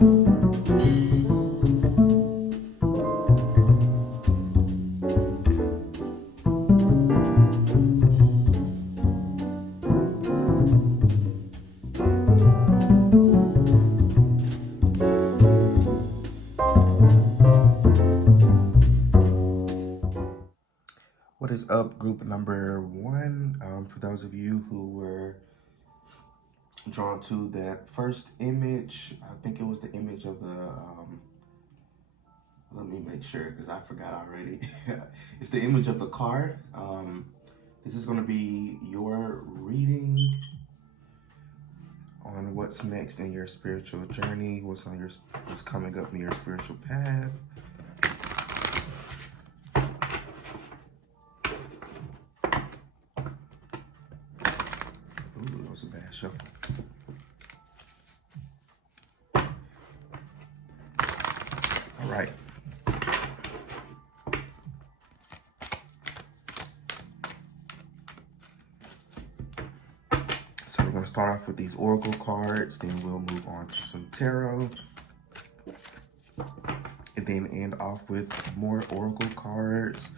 What is up, group number one? For those of you who were drawn to that first image, I think it was the image of the, let me make sure because I forgot already. It's the image of the car. This is going to be your reading on what's next in your spiritual journey, what's coming up in your spiritual path. Ooh, that was a bad shuffle. All right. So we're going to start off with these oracle cards, then we'll move on to some tarot, and then end off with more oracle cards.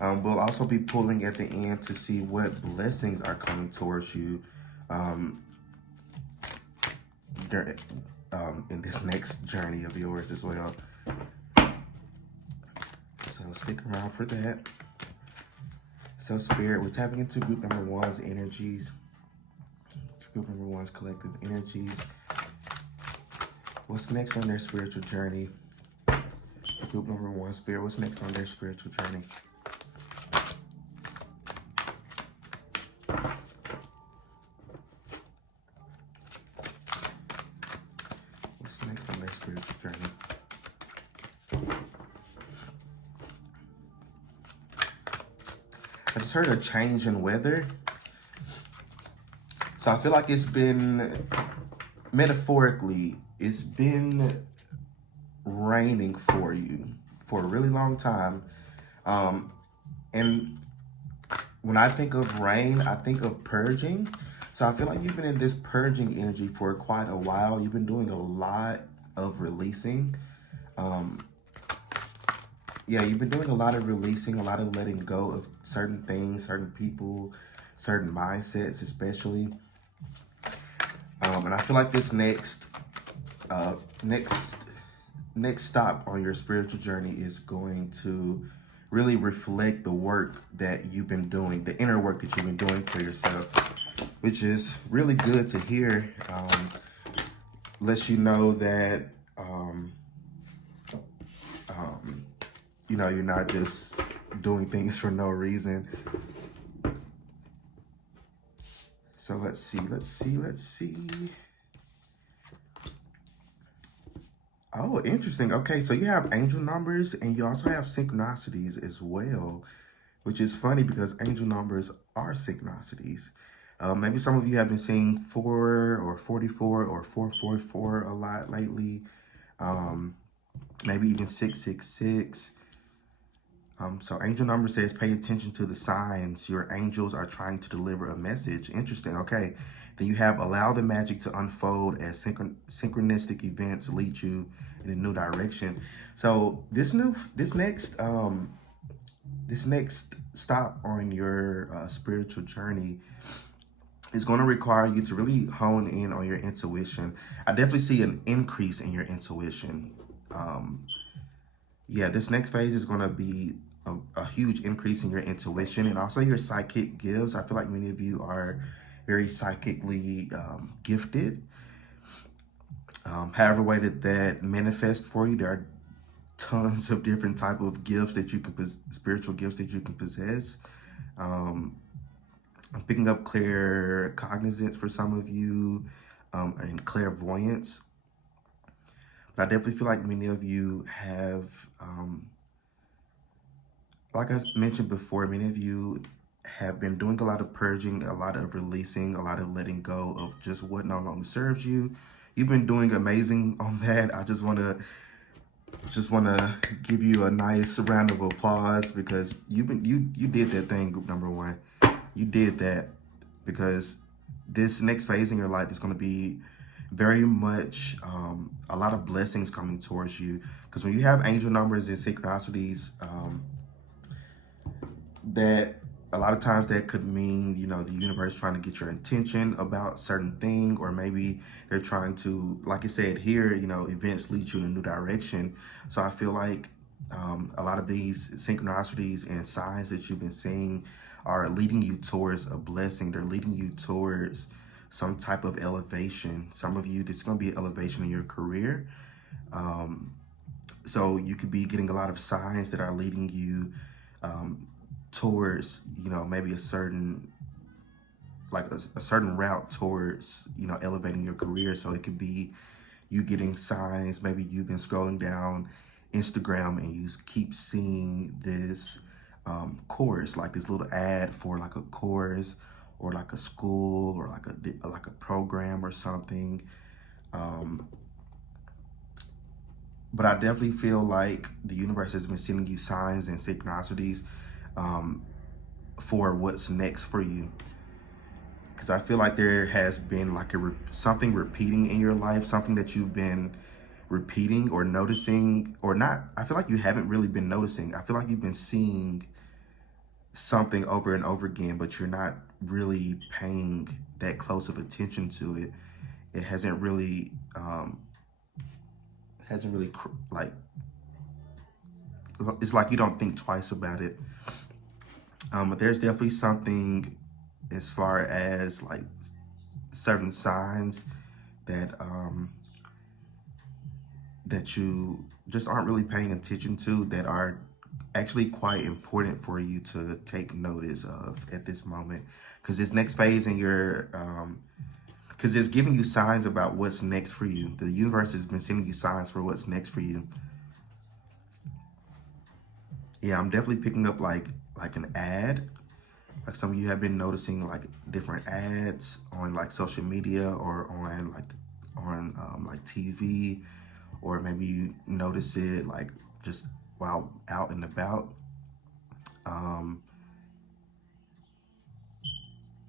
We'll also be pulling at the end to see what blessings are coming towards you in this next journey of yours as well. So stick around for that. So Spirit, we're tapping into group number one's energies. Group number one's collective energies. What's next on their spiritual journey? Group number one, Spirit, what's next on their spiritual journey? What's next on their spiritual journey? I just heard a change in weather. So I feel like it's been, metaphorically, it's been raining for you for a really long time. And when I think of rain, I think of purging. So I feel like you've been in this purging energy for quite a while. You've been doing a lot of releasing. Yeah, you've been doing a lot of releasing, a lot of letting go of certain things, certain people, certain mindsets especially. And I feel like this next stop on your spiritual journey is going to really reflect the work that you've been doing, the inner work that you've been doing for yourself, which is really good to hear. Lets you know that, you know, you're not just doing things for no reason. So let's see. Oh, interesting. Okay, so you have angel numbers and you also have synchronicities as well, which is funny because angel numbers are synchronicities. Maybe some of you have been seeing 4 or 44 or 444 a lot lately. Maybe even 666. So angel number says, pay attention to the signs. Your angels are trying to deliver a message. Interesting. Okay. Then you have allow the magic to unfold as synchronistic events lead you in a new direction. So this next stop on your spiritual journey is going to require you to really hone in on your intuition. I definitely see an increase in your intuition. Yeah, this next phase is going to be a huge increase in your intuition and also your psychic gifts. I feel like many of you are very psychically gifted. However way that manifests for you, there are tons of different type of gifts that you can, spiritual gifts that you can possess. I'm picking up clear cognizance for some of you and clairvoyance. But I definitely feel like many of you have, like I mentioned before, many of you have been doing a lot of purging, a lot of releasing, a lot of letting go of just what no longer serves you. You've been doing amazing on that. I just want to give you a nice round of applause because you did that thing, group number one. You did that because this next phase in your life is going to be very much a lot of blessings coming towards you. Because when you have angel numbers and synchronicities, that a lot of times that could mean, you know, the universe trying to get your attention about certain thing, or maybe they're trying to, like I said here, you know, events lead you in a new direction. So I feel like a lot of these synchronicities and signs that you've been seeing are leading you towards a blessing. They're leading you towards some type of elevation. Some of you, there's going to be an elevation in your career. So you could be getting a lot of signs that are leading you towards, you know, maybe a certain, like a certain route towards, you know, elevating your career. So it could be you getting signs. Maybe you've been scrolling down Instagram and you keep seeing this course, like this little ad for like a course or like a school or like a program or something. But I definitely feel like the universe has been sending you signs and synchronicities for what's next for you. Because I feel like there has been like something repeating in your life, something that you've been repeating or noticing, or not. I feel like you haven't really been noticing. I feel like you've been seeing something over and over again, but you're not really paying that close of attention to it. It hasn't really like, it's like you don't think twice about it. But there's definitely something as far as like certain signs that that you just aren't really paying attention to, that are actually quite important for you to take notice of at this moment. Because this next phase in your because it's giving you signs about what's next for you. The universe has been sending you signs for what's next for you. Yeah, I'm definitely picking up like an ad. Like some of you have been noticing like different ads on like social media or on like TV, or maybe you notice it like just while out and about.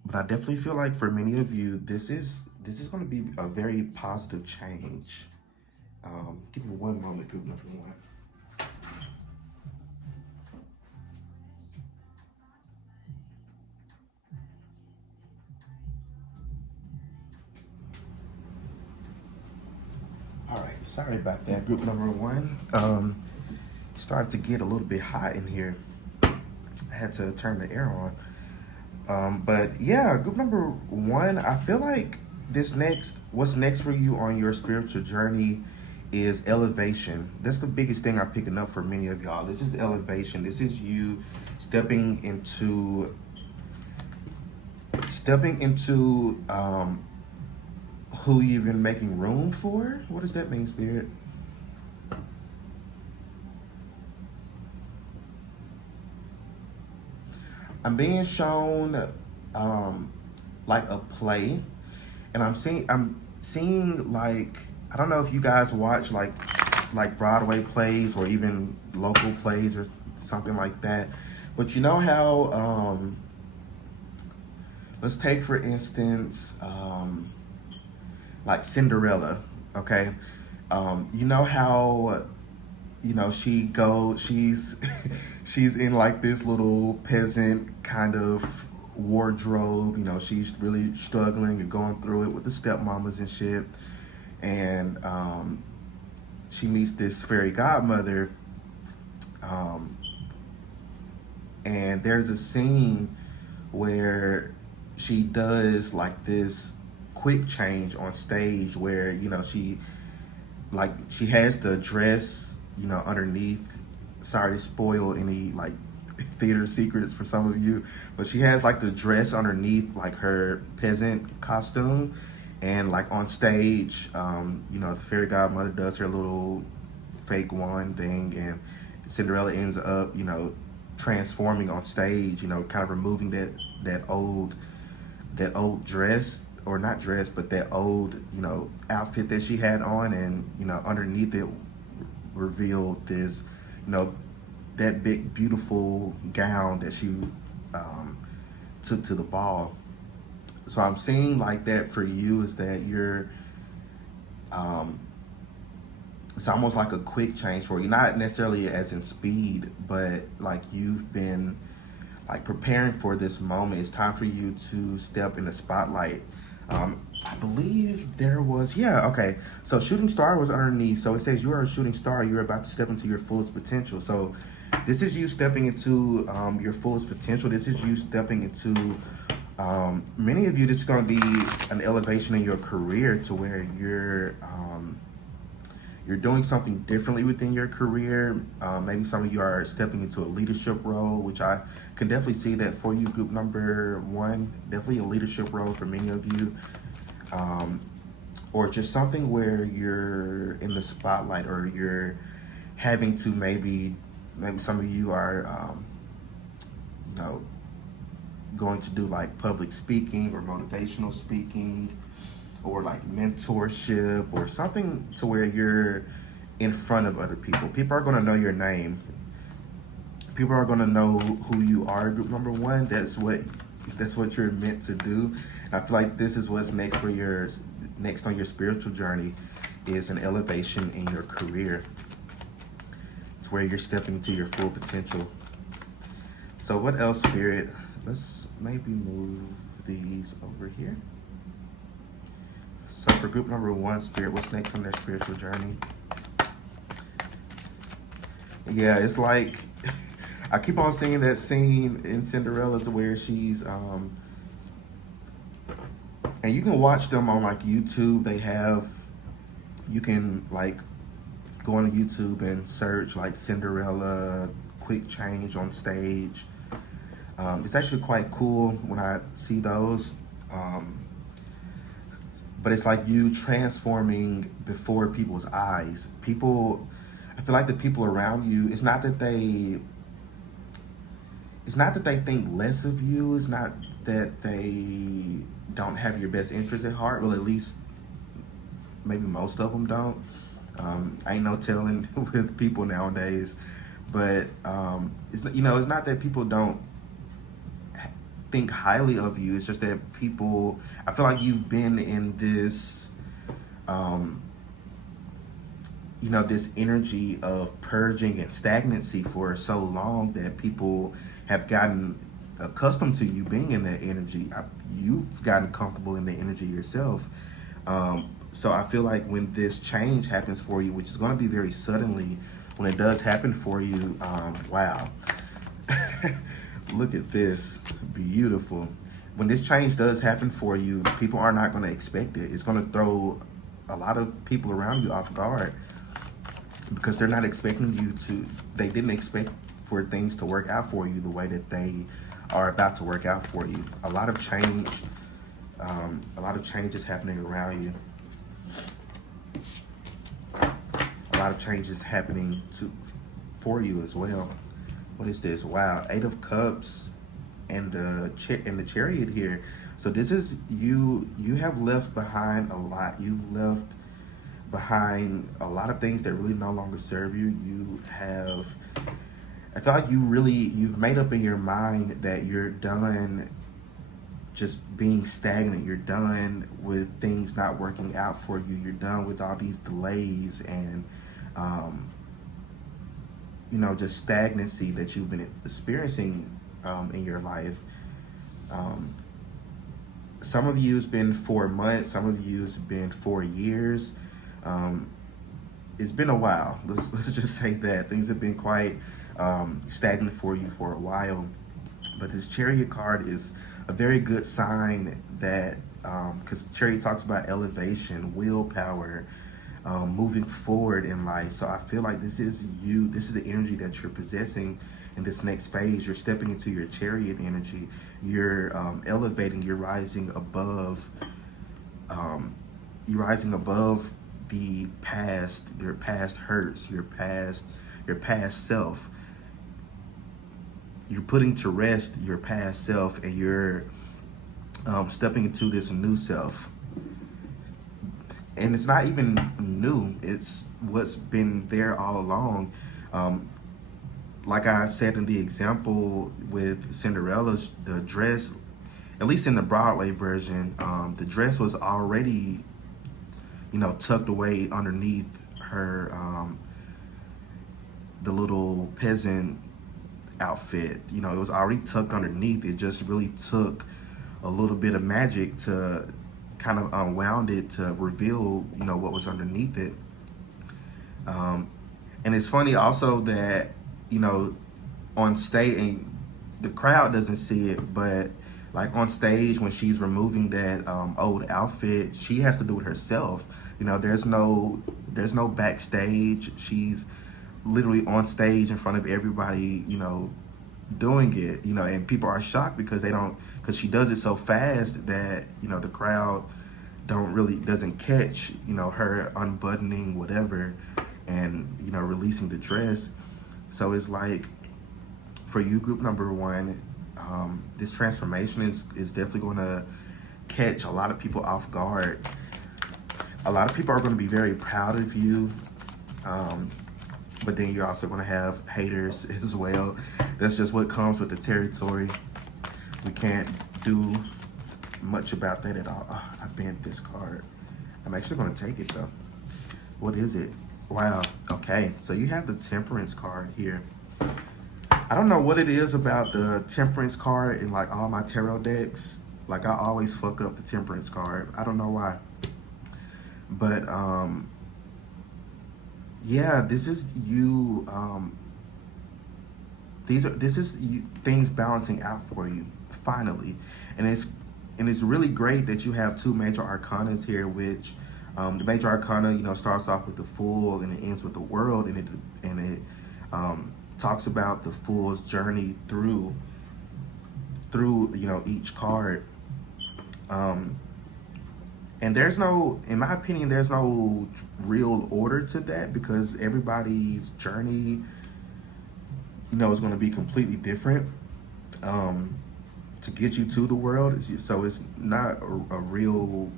But I definitely feel like for many of you, this is going to be a very positive change. Give me one moment, group number one. All right, sorry about that, group number one. Started to get a little bit hot in here. I had to turn the air on. But yeah, group number one, I feel like what's next for you on your spiritual journey is elevation. That's the biggest thing I'm picking up for many of y'all. This is elevation. This is you stepping into who you've been making room for. What does that mean, Spirit? I'm being shown like a play, and I'm seeing like, I don't know if you guys watch like Broadway plays or even local plays or something like that, but you know how let's take for instance like Cinderella, okay? You know how, you know, she's she's in like this little peasant kind of wardrobe. You know, she's really struggling and going through it with the stepmamas and shit. And she meets this fairy godmother. And there's a scene where she does like this quick change on stage where, you know, she has the dress, you know, underneath. Sorry to spoil any like theater secrets for some of you, but she has like the dress underneath like her peasant costume, and like on stage, you know, the fairy godmother does her little fake wand thing, and Cinderella ends up, you know, transforming on stage, you know, kind of removing that old dress, or not dress, but that old, you know, outfit that she had on, and, you know, underneath it revealed this, you know, that big beautiful gown that she took to the ball. So I'm seeing like that for you is that you're Um, it's almost like a quick change for you, not necessarily as in speed, but like you've been like preparing for this moment. It's time for you to step in the spotlight. I believe there was, yeah, okay. So shooting star was underneath. So it says you are a shooting star. You're about to step into your fullest potential. So this is you stepping into your fullest potential. This is you stepping into, many of you, this is going to be an elevation in your career to where you're doing something differently within your career. Maybe some of you are stepping into a leadership role, which I can definitely see that for you, group number one. Definitely a leadership role for many of you. Or just something where you're in the spotlight, or you're having to maybe some of you are, you know, going to do like public speaking or motivational speaking, or like mentorship, or something to where you're in front of other people. People are going to know your name. People are going to know who you are, group number one. That's what you're meant to do. And I feel like this is what's next for your next on your spiritual journey, is an elevation in your career. It's where you're stepping into your full potential. So what else, Spirit? Let's maybe move these over here. So for group number one, Spirit, what's next on their spiritual journey? Yeah, it's like I keep on seeing that scene in Cinderella to where she's and you can watch them on like YouTube. You can like go on YouTube and search like Cinderella quick change on stage. It's actually quite cool when I see those. But it's like you transforming before people's eyes. I feel like the people around you, it's not that they think less of you. It's not that they don't have your best interest at heart. Well, at least maybe most of them don't. Ain't no telling with people nowadays. But it's not that people don't think highly of you. It's just that people, I feel like you've been in this this energy of purging and stagnancy for so long that people have gotten accustomed to you being in that energy. You've gotten comfortable in the energy yourself. So I feel like when this change happens for you, which is going to be very suddenly, when it does happen for you, wow. Look at this, beautiful. When this change does happen for you, people are not going to expect it. It's going to throw a lot of people around you off guard, because they're not expecting they didn't expect for things to work out for you the way that they are about to work out for you. A lot of change is happening around you. A lot of changes happening for you as well. What is this? Wow, 8 of Cups and the Chariot here. So this is you have left behind a lot. You've left behind a lot of things that really no longer serve you. I feel like you've made up in your mind that you're done just being stagnant. You're done with things not working out for you. You're done with all these delays and just stagnancy that you've been experiencing in your life. Some of you it's been 4 months. Some of you it's been 4 years. It's been a while. Let's just say that things have been quite stagnant for you for a while. But this Chariot card is a very good sign that, because Chariot talks about elevation, willpower, moving forward in life. So I feel like this is you. This is the energy that you're possessing in this next phase. You're stepping into your Chariot energy. You're elevating. You're rising above. You're rising above the past, your past hurts, your past self. You're putting to rest your past self, and you're stepping into this new self. And it's not even new. It's what's been there all along. Like I said in the example with Cinderella's, the dress, at least in the Broadway version, the dress was already tucked away underneath her, the little peasant outfit. It was already tucked underneath. It just really took a little bit of magic to kind of unwound it to reveal, what was underneath it. And it's funny also that, you know, on stage, and the crowd doesn't see it, but like on stage when she's removing that old outfit, she has to do it herself. There's no backstage. She's literally on stage in front of everybody, doing it, and people are shocked because because she does it so fast that, the crowd doesn't catch, her unbuttoning whatever and, releasing the dress. So it's like, for you, group number one, this transformation is definitely going to catch a lot of people off guard. A lot of people are going to be very proud of you, but then you're also going to have haters as well. That's just what comes with the territory. We can't do much about that at all. Oh, I bent this card. I'm actually going to take it though. What is it? Wow. Okay, so you have the Temperance card here. I don't know what it is about the Temperance card in like all my tarot decks. Like I always fuck up the Temperance card. I don't know why. But yeah, this is you. This is you, things balancing out for you finally, and it's really great that you have two major arcanas here, which the major arcana, starts off with the Fool and it ends with the World, and it talks about the Fool's journey through each card. And in my opinion, there's no real order to that because everybody's journey, is going to be completely different to get you to the world. So it's not a real,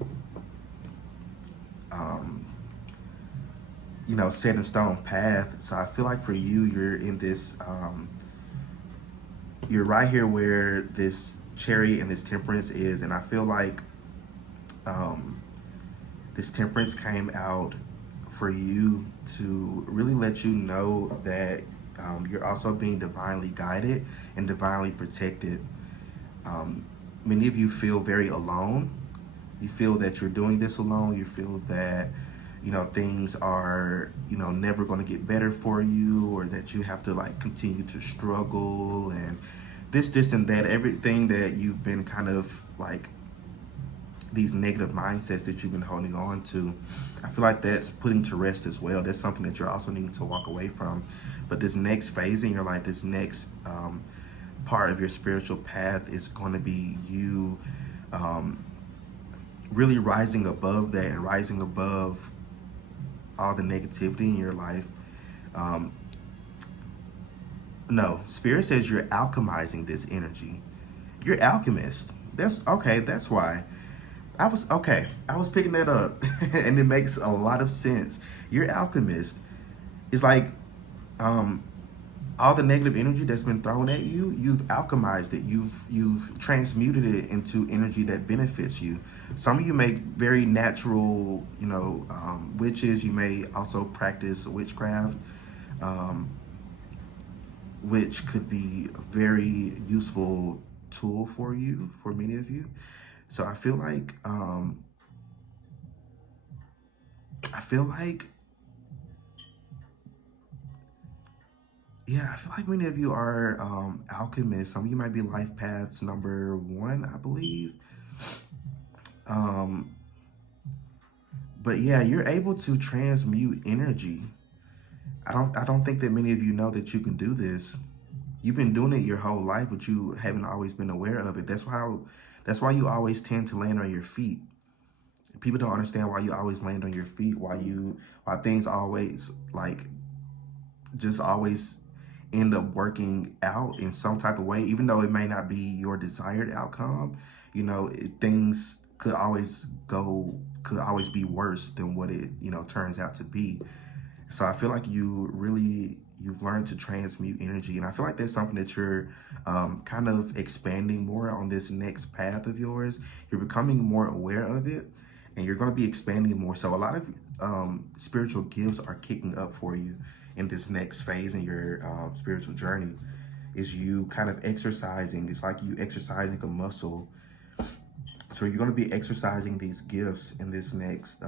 set in stone path. So I feel like for you, you're in this, you're right here where this Chariot and this Temperance is. And I feel like this Temperance came out for you to really let you know that you're also being divinely guided and divinely protected. Many of you feel very alone. You feel that you're doing this alone. You feel that, things are, never going to get better for you, or that you have to like continue to struggle and this and that, everything that you've been kind of like, these negative mindsets that you've been holding on to. I feel like that's putting to rest as well. That's something that you're also needing to walk away from. But this next phase in your life, this next part of your spiritual path is going to be you really rising above that and rising above all the negativity in your life. No, Spirit says you're alchemizing this energy. You're alchemist. That's okay. That's why. I was picking that up and it makes a lot of sense. You're alchemist. It's like all the negative energy that's been thrown at you, you've alchemized it. You've transmuted it into energy that benefits you. Some of you make very natural, witches. You may also practice witchcraft, which could be a very useful tool for you, for many of you. So I feel like many of you are alchemists. Some of you might be life paths number 1, I believe. But yeah, you're able to transmute energy. I don't think that many of you know that you can do this. You've been doing it your whole life, but you haven't always been aware of it. That's why you always tend to land on your feet. People don't understand why you always land on your feet, why things always just always end up working out in some type of way, even though it may not be your desired outcome. Things could always be worse than what it, turns out to be. So I feel like you've learned to transmute energy. And I feel like that's something that you're kind of expanding more on this next path of yours. You're becoming more aware of it. and you're going to be expanding more. So a lot of spiritual gifts are kicking up for you in this next phase in your spiritual journey. Is you kind of exercising. It's like you exercising a muscle. So you're going to be exercising these gifts in this next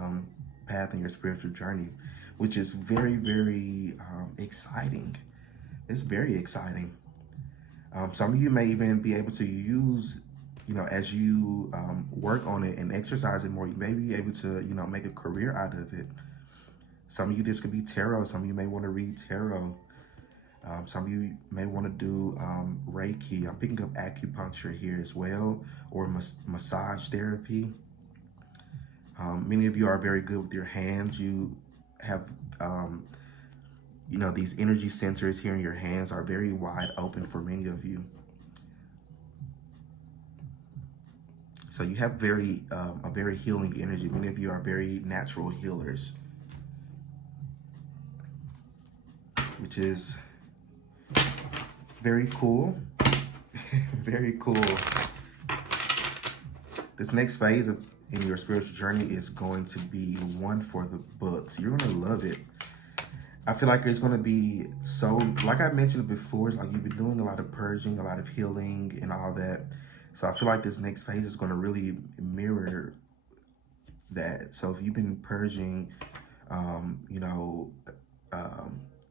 path in your spiritual journey, which is very, very exciting. It's very exciting. Some of you may even be able to use, as you work on it and exercise it more, you may be able to, make a career out of it. Some of you, this could be tarot. Some of you may want to read tarot. Some of you may want to do Reiki. I'm picking up acupuncture here as well, or massage therapy. Many of you are very good with your hands. You have, these energy centers here in your hands are very wide open for many of you. So you have a very healing energy. Many of you are very natural healers, which is very cool. Very cool. This next phase in your spiritual journey is going to be one for the books. You're going to love it. I feel like it's going to be so, like I mentioned before, it's like you've been doing a lot of purging, a lot of healing and all that. So I feel like this next phase is going to really mirror that. So if you've been purging,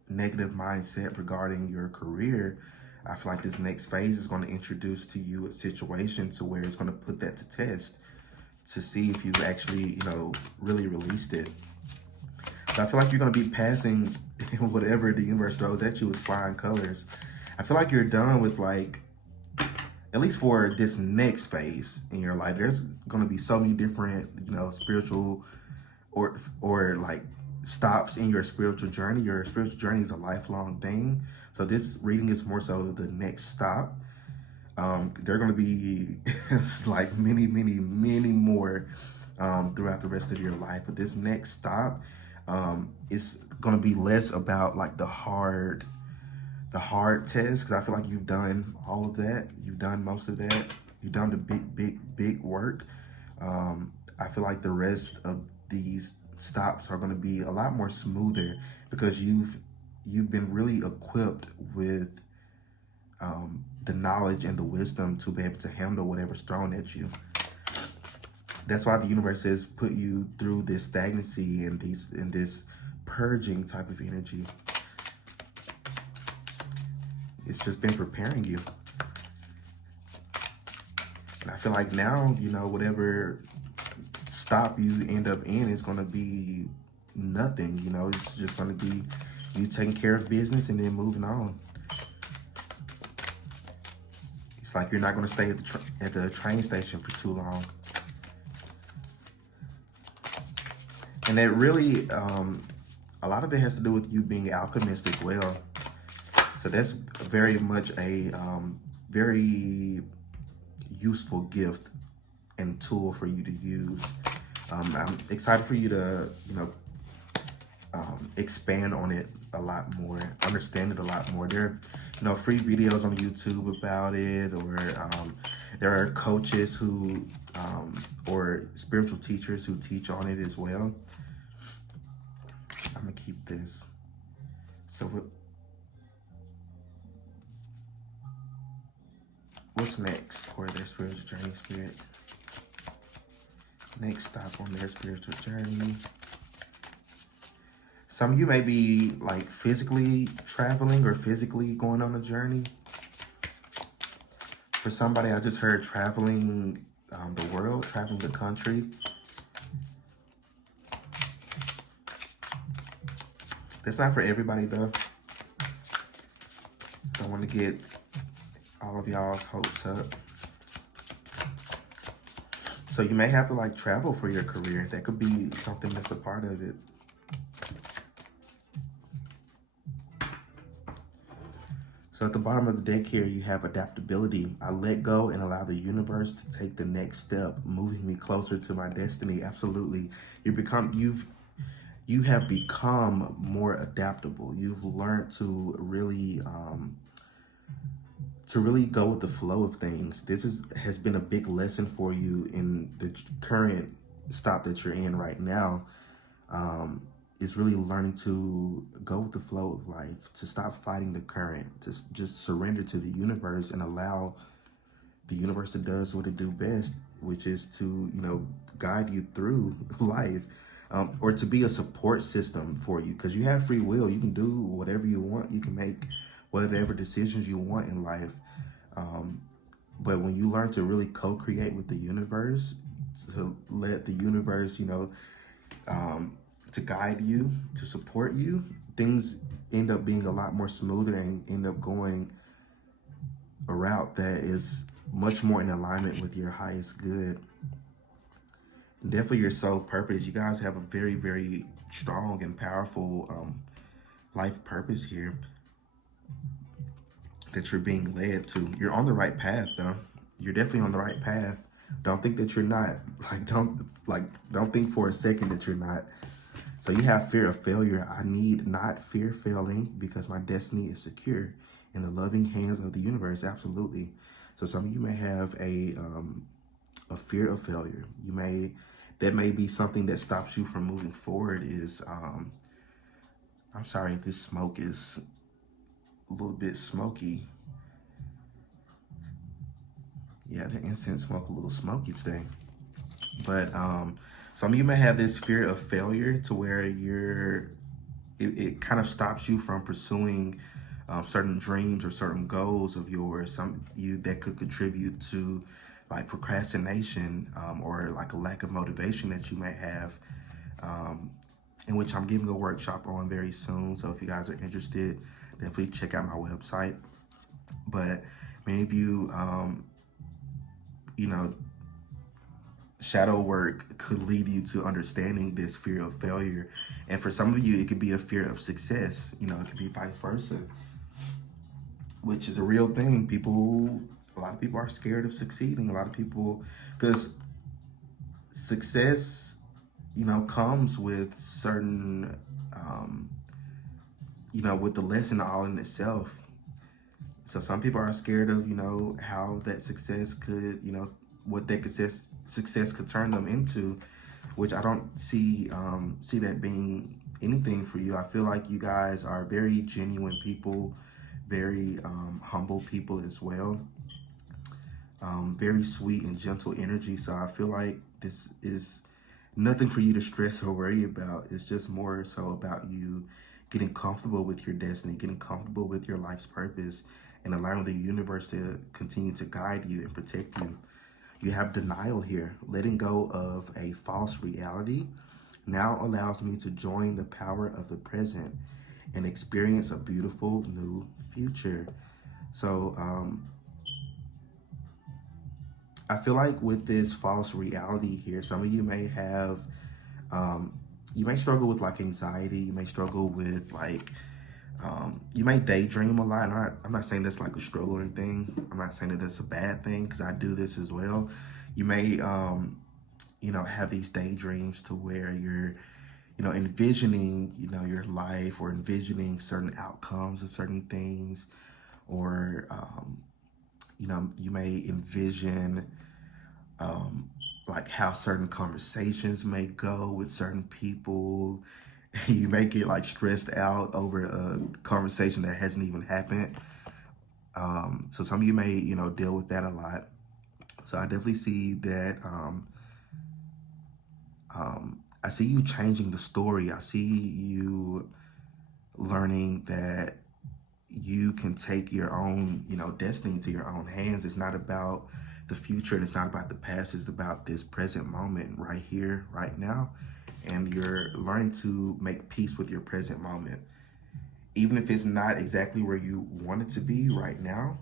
negative mindset regarding your career, I feel like this next phase is going to introduce to you a situation to where it's going to put that to test to see if you've actually, really released it. So I feel like you're going to be passing whatever the universe throws at you with flying colors. I feel like you're done with, like, at least for this next phase in your life, there's going to be so many different, spiritual or like stops in your spiritual journey. Your spiritual journey is a lifelong thing. So this reading is more so the next stop. There are going to be like many, many, many more throughout the rest of your life. But this next stop is going to be less about like the hard test, because I feel like you've done all of that. You've done most of that. You've done the big work. I feel like the rest of these stops are going to be a lot more smoother because you've been really equipped with the knowledge and the wisdom to be able to handle whatever's thrown at you. That's why the universe has put you through this stagnancy and this purging type of energy. It's just been preparing you. And I feel like now, whatever stop you end up in is going to be nothing. It's just going to be you taking care of business and then moving on. It's like you're not going to stay at the train station for too long. And that really, a lot of it has to do with you being alchemist as well. So that's very much a very useful gift and tool for you to use. I'm excited for you to, expand on it a lot more, understand it a lot more. There are, free videos on YouTube about it, or there are coaches who, or spiritual teachers who teach on it as well. I'm gonna keep this. So what's next for their spiritual journey, Spirit? Next stop on their spiritual journey. Some of you may be like physically traveling or physically going on a journey. For somebody, I just heard traveling the world, traveling the country. That's not for everybody though. Don't want to get all of y'all's hopes up. So you may have to like travel for your career. That could be something that's a part of it. So at the bottom of the deck here, you have adaptability. I let go and allow the universe to take the next step, moving me closer to my destiny. Absolutely. You have become more adaptable. You've learned to really go with the flow of things. This has been a big lesson for you in the current stop that you're in right now, is really learning to go with the flow of life, to stop fighting the current, to just surrender to the universe and allow the universe that does what it do best, which is to, guide you through life, or to be a support system for you, because you have free will. You can do whatever you want. You can make whatever decisions you want in life. But when you learn to really co-create with the universe, to let the universe, to guide you, to support you, things end up being a lot more smoother and end up going a route that is much more in alignment with your highest good. And definitely your soul purpose. You guys have a very, very strong and powerful life purpose here that you're being led to. You're on the right path, though. You're definitely on the right path. Don't think that you're not. Don't think for a second that you're not. So you have fear of failure. I need not fear failing because my destiny is secure in the loving hands of the universe. Absolutely. So some of you may have a fear of failure. That may be something that stops you from moving forward. I'm sorry if this smoke is a little bit smoky. Yeah, the incense smoke a little smoky today. But some of you may have this fear of failure to where it kind of stops you from pursuing certain dreams or certain goals of yours, that could contribute to like procrastination, or like a lack of motivation that you may have, in which I'm giving a workshop on very soon. So if you guys are interested, definitely check out my website. But many of you, shadow work could lead you to understanding this fear of failure. And for some of you, it could be a fear of success. It could be vice versa, which is a real thing. A lot of people are scared of succeeding. A lot of people, because success, comes with certain, with the lesson all in itself. So some people are scared of, how that success could, what that success could turn them into, which I don't see that being anything for you. I feel like you guys are very genuine people, very humble people as well, very sweet and gentle energy. So I feel like this is nothing for you to stress or worry about. It's just more so about you getting comfortable with your destiny, getting comfortable with your life's purpose, and allowing the universe to continue to guide you and protect you. You have denial here. Letting go of a false reality now allows me to join the power of the present and experience a beautiful new future. So I feel like with this false reality here, some of you may have, you may struggle with like anxiety. You may struggle with like, you may daydream a lot. And I'm not saying that's like a struggling thing. I'm not saying that that's a bad thing, because I do this as well. You may, have these daydreams to where you're, envisioning, your life, or envisioning certain outcomes of certain things, or, you may envision, like how certain conversations may go with certain people. You may get like stressed out over a conversation that hasn't even happened. So some of you may, deal with that a lot. So I definitely see that. I see you changing the story. I see you learning that you can take your own, destiny into your own hands. It's not about the future, and it's not about the past. It's about this present moment right here, right now. And you're learning to make peace with your present moment. Even if it's not exactly where you want it to be right now,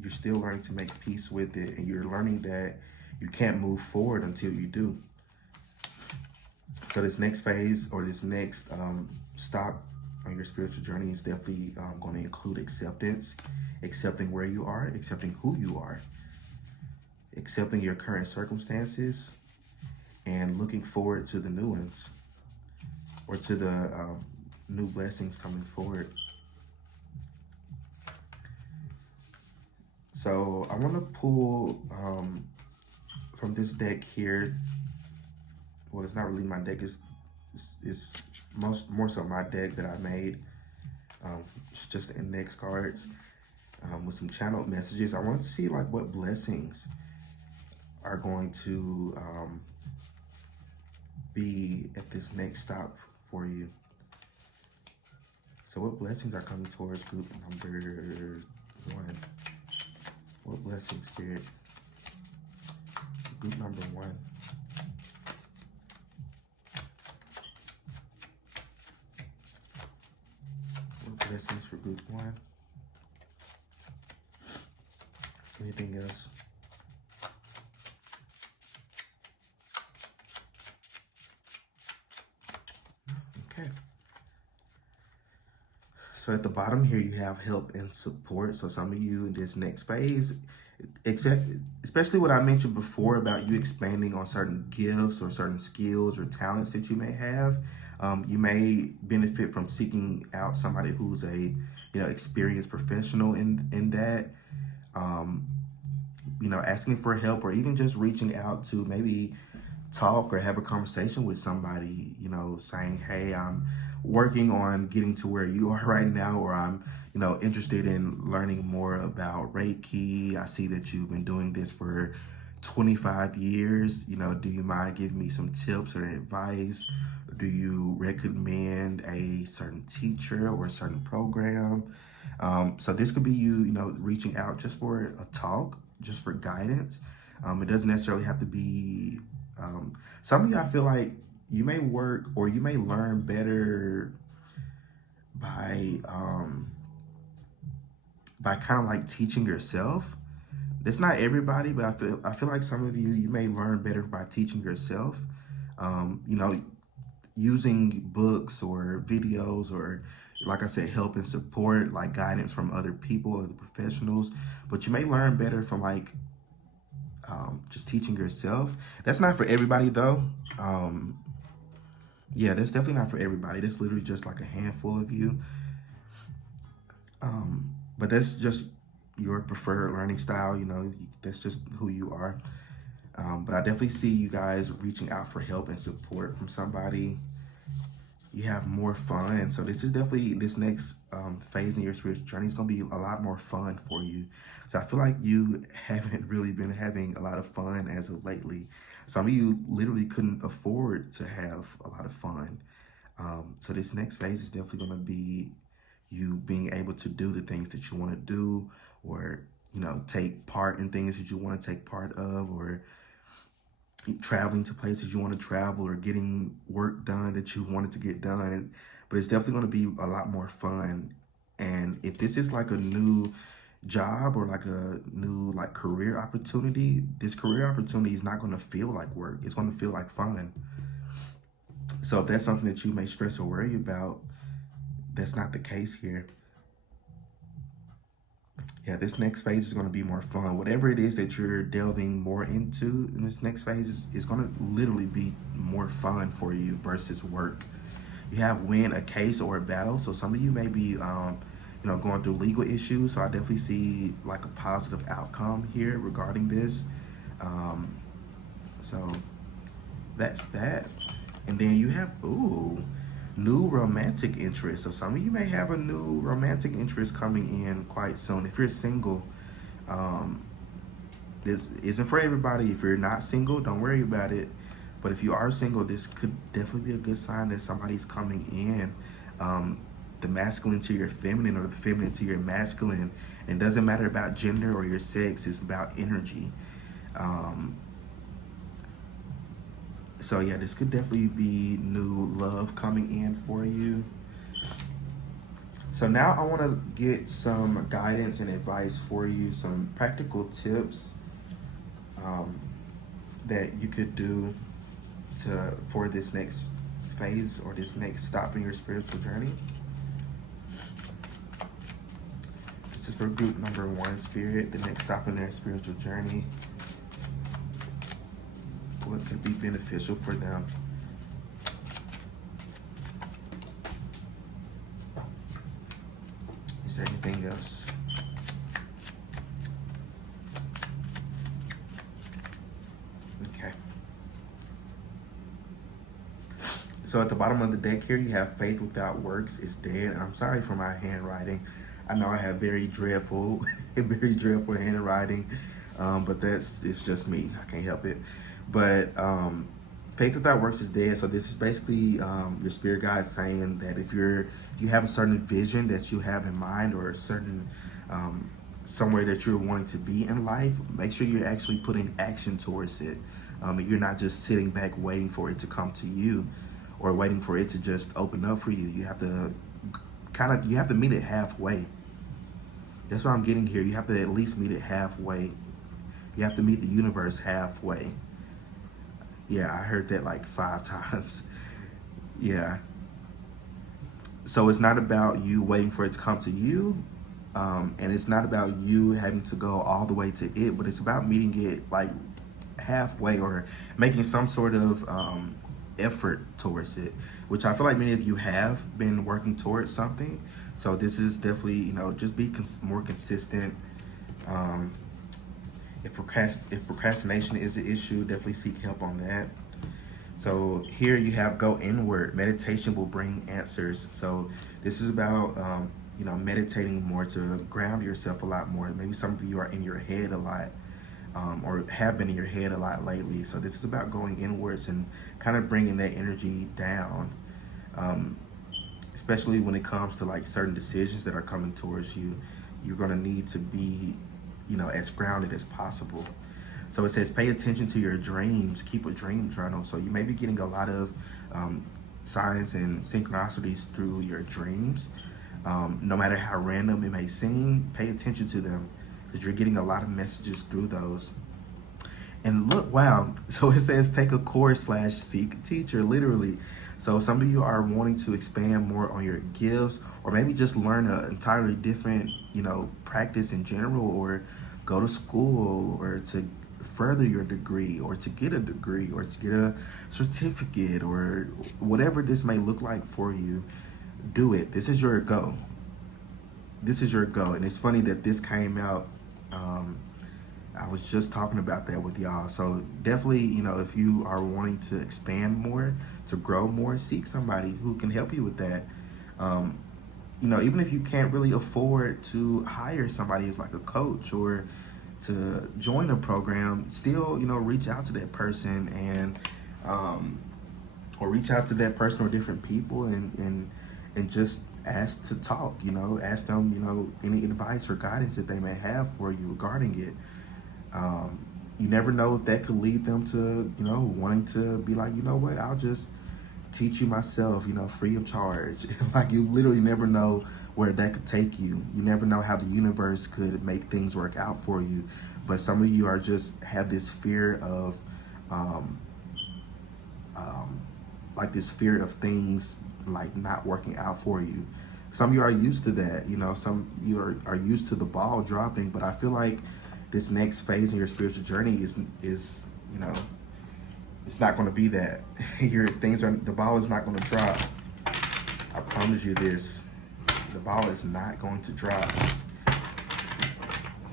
you're still learning to make peace with it. And you're learning that you can't move forward until you do. So this next phase, or this next stop on your spiritual journey, is definitely going to include acceptance, accepting where you are, accepting who you are, accepting your current circumstances, and looking forward to the new ones, or to the new blessings coming forward. So I want to pull from this deck here. well, it's not really my deck. It's more so my deck that I made. It's just index cards with some channeled messages. I want to see like what blessings are going to be at this next stop for you. So what blessings are coming towards group number 1? What blessings, Spirit? Group number 1. What blessings for group 1? Anything else? Okay. So at the bottom here, you have help and support. So some of you in this next phase, especially what I mentioned before about you expanding on certain gifts or certain skills or talents that you may have, you may benefit from seeking out somebody who's a experienced professional in that. Asking for help, or even just reaching out to maybe talk or have a conversation with somebody, saying, hey, I'm working on getting to where you are right now, or I'm, interested in learning more about Reiki. I see that you've been doing this for 25 years. Do you mind giving me some tips or advice? Do you recommend a certain teacher or a certain program? So this could be you, reaching out just for a talk, just for guidance. It doesn't necessarily have to be, some of you, I feel like you may work or you may learn better by kind of like teaching yourself. That's not everybody, but I feel like some of you may learn better by teaching yourself. Using books or videos, or like I said, help and support, like guidance from other people, other professionals. But you may learn better from like just teaching yourself. That's not for everybody though. Yeah, that's definitely not for everybody. That's literally just like a handful of you. But that's just your preferred learning style. That's just who you are. But I definitely see you guys reaching out for help and support from somebody. You have more fun. So this is definitely, this next phase in your spiritual journey is going to be a lot more fun for you. So I feel like you haven't really been having a lot of fun as of lately. Some of you literally couldn't afford to have a lot of fun. So this next phase is definitely going to be you being able to do the things that you want to do, or, take part in things that you want to take part of, or traveling to places you want to travel, or getting work done that you wanted to get done. But it's definitely going to be a lot more fun. And if this is like a new job or like a new career opportunity, this career opportunity is not going to feel like work. It's going to feel like fun. So if that's something that you may stress or worry about, that's not the case here. Yeah, this next phase is going to be more fun. Whatever it is that you're delving more into in this next phase is going to literally be more fun for you versus work. You have win a case or a battle. So some of you may be, going through legal issues. So I definitely see like a positive outcome here regarding this. So that's that. And then you have, new romantic interest. So some of you may have a new romantic interest coming in quite soon. If you're single, this isn't for everybody. If you're not single, don't worry about it. But if you are single, this could definitely be a good sign that somebody's coming in. The masculine to your feminine, or the feminine to your masculine. And it doesn't matter about gender or your sex. It's about energy. So yeah, this could definitely be new love coming in for you. So now I want to get some guidance and advice for you, some practical tips that you could do for this next phase or this next stop in your spiritual journey. This is for group number 1, Spirit, the next stop in their spiritual journey. What could be beneficial for them? Is there anything else? Okay. So at the bottom of the deck here, you have faith without works is dead. And I'm sorry for my handwriting. I know I have very dreadful, very dreadful handwriting, but it's just me. I can't help it. But faith without works is dead. So this is basically your spirit guide saying that if you have a certain vision that you have in mind, or a certain somewhere that you're wanting to be in life, make sure you're actually putting action towards it. You're not just sitting back waiting for it to come to you, or waiting for it to just open up for you. You have to meet it halfway. That's what I'm getting here. You have to at least meet it halfway. You have to meet the universe halfway. Yeah, I heard that like 5 times. Yeah. So it's not about you waiting for it to come to you. And it's not about you having to go all the way to it, but it's about meeting it like halfway, or making some sort of effort towards it, which I feel like many of you have been working towards something. So this is definitely, just be more consistent. If procrastination is an issue, definitely seek help on that. So here you have go inward. Meditation will bring answers. So this is about, meditating more to ground yourself a lot more. Maybe some of you are in your head a lot, or have been in your head a lot lately. So this is about going inwards and kind of bringing that energy down, especially when it comes to like certain decisions that are coming towards you. You're going to need to be, as grounded as possible. So it says, pay attention to your dreams. Keep a dream journal. So you may be getting a lot of signs and synchronicities through your dreams. No matter how random it may seem, pay attention to them, because you're getting a lot of messages through those. And look, wow. So it says take a course / seek a teacher, literally. So some of you are wanting to expand more on your gifts, or maybe just learn an entirely different, practice in general, or go to school, or to further your degree, or to get a degree, or to get a certificate, or whatever this may look like for you. Do it. This is your go. This is your go. And it's funny that this came out. I was just talking about that with y'all. So definitely, if you are wanting to expand more, to grow more, seek somebody who can help you with that. Even if you can't really afford to hire somebody as like a coach, or to join a program, still, reach out to that person, and or reach out to that person or different people, and just ask to talk, ask them, any advice or guidance that they may have for you regarding it. You never know if that could lead them to, wanting to be like, what, I'll just teach you myself, free of charge. Like, you literally never know where that could take you. You never know how the universe could make things work out for you. But some of you have this fear of, like this fear of things like not working out for you. Some of you are used to that, some of you are used to the ball dropping, but I feel like this next phase in your spiritual journey is it's not going to be that. The ball is not going to drop. I promise you this. The ball is not going to drop.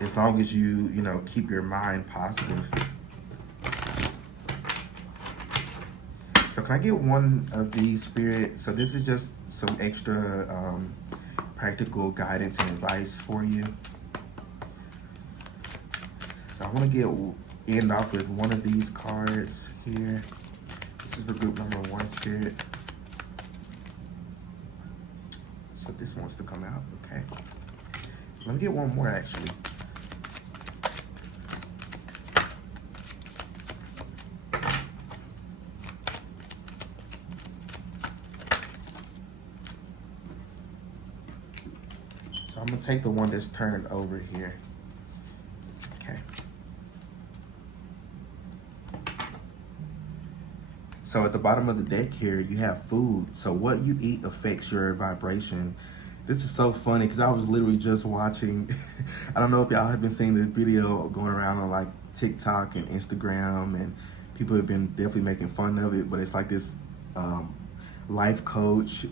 As long as you, keep your mind positive. So can I get one of these, Spirit? So this is just some extra practical guidance and advice for you. So I want to end off with one of these cards here. This is for group number 1, Spirit. So this wants to come out, okay. Let me get one more, actually. So I'm gonna take the one that's turned over here. Okay. So at the bottom of the deck here, you have food. So what you eat affects your vibration. This is so funny because I was literally just watching, I don't know if y'all have been seeing the video going around on like TikTok and Instagram, and people have been definitely making fun of it, but it's like this life coach.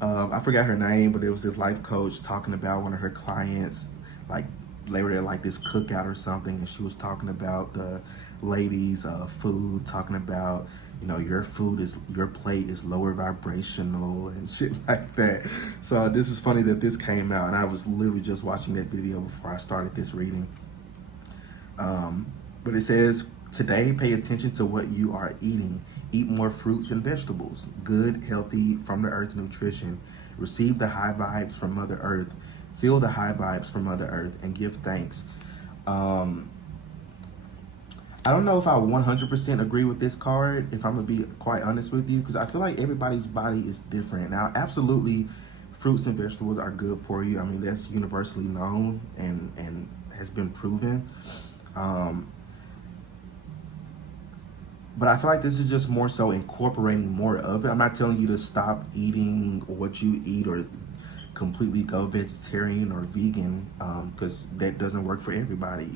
I forgot her name, but it was this life coach talking about one of her clients like they were at like this cookout or something, and she was talking about the ladies' food, talking about, your food is, your plate is lower vibrational and shit like that. So this is funny that this came out, and I was literally just watching that video before I started this reading. But it says, today pay attention to what you are eating. Eat more fruits and vegetables, good, healthy, from the earth nutrition. Receive the high vibes from Mother Earth. Feel the high vibes from Mother Earth and give thanks. I don't know if I 100% agree with this card, if I'm going to be quite honest with you, because I feel like everybody's body is different. Now, absolutely, fruits and vegetables are good for you. I mean, that's universally known and has been proven. But I feel like this is just more so incorporating more of it. I'm not telling you to stop eating what you eat or completely go vegetarian or vegan, because that doesn't work for everybody,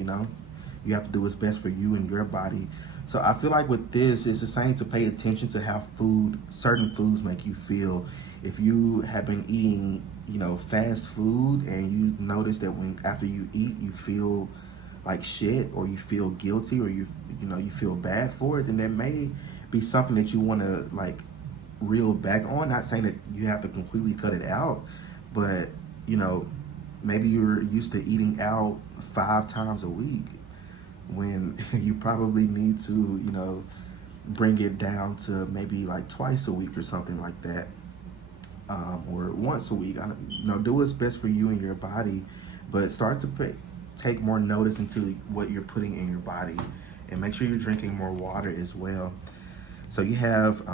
You have to do what's best for you and your body. So I feel like with this, it's the same, to pay attention to how certain foods make you feel. If you have been eating, fast food, and you notice that after you eat, you feel like shit, or you feel guilty, or you feel bad for it, then that may be something that you want to like reel back on. Not saying that you have to completely cut it out, but maybe you're used to eating out 5 times a week, when you probably need to bring it down to maybe like twice a week or something like that, or once a week. Do what's best for you and your body, but start to take more notice into what you're putting in your body, and make sure you're drinking more water as well. So you have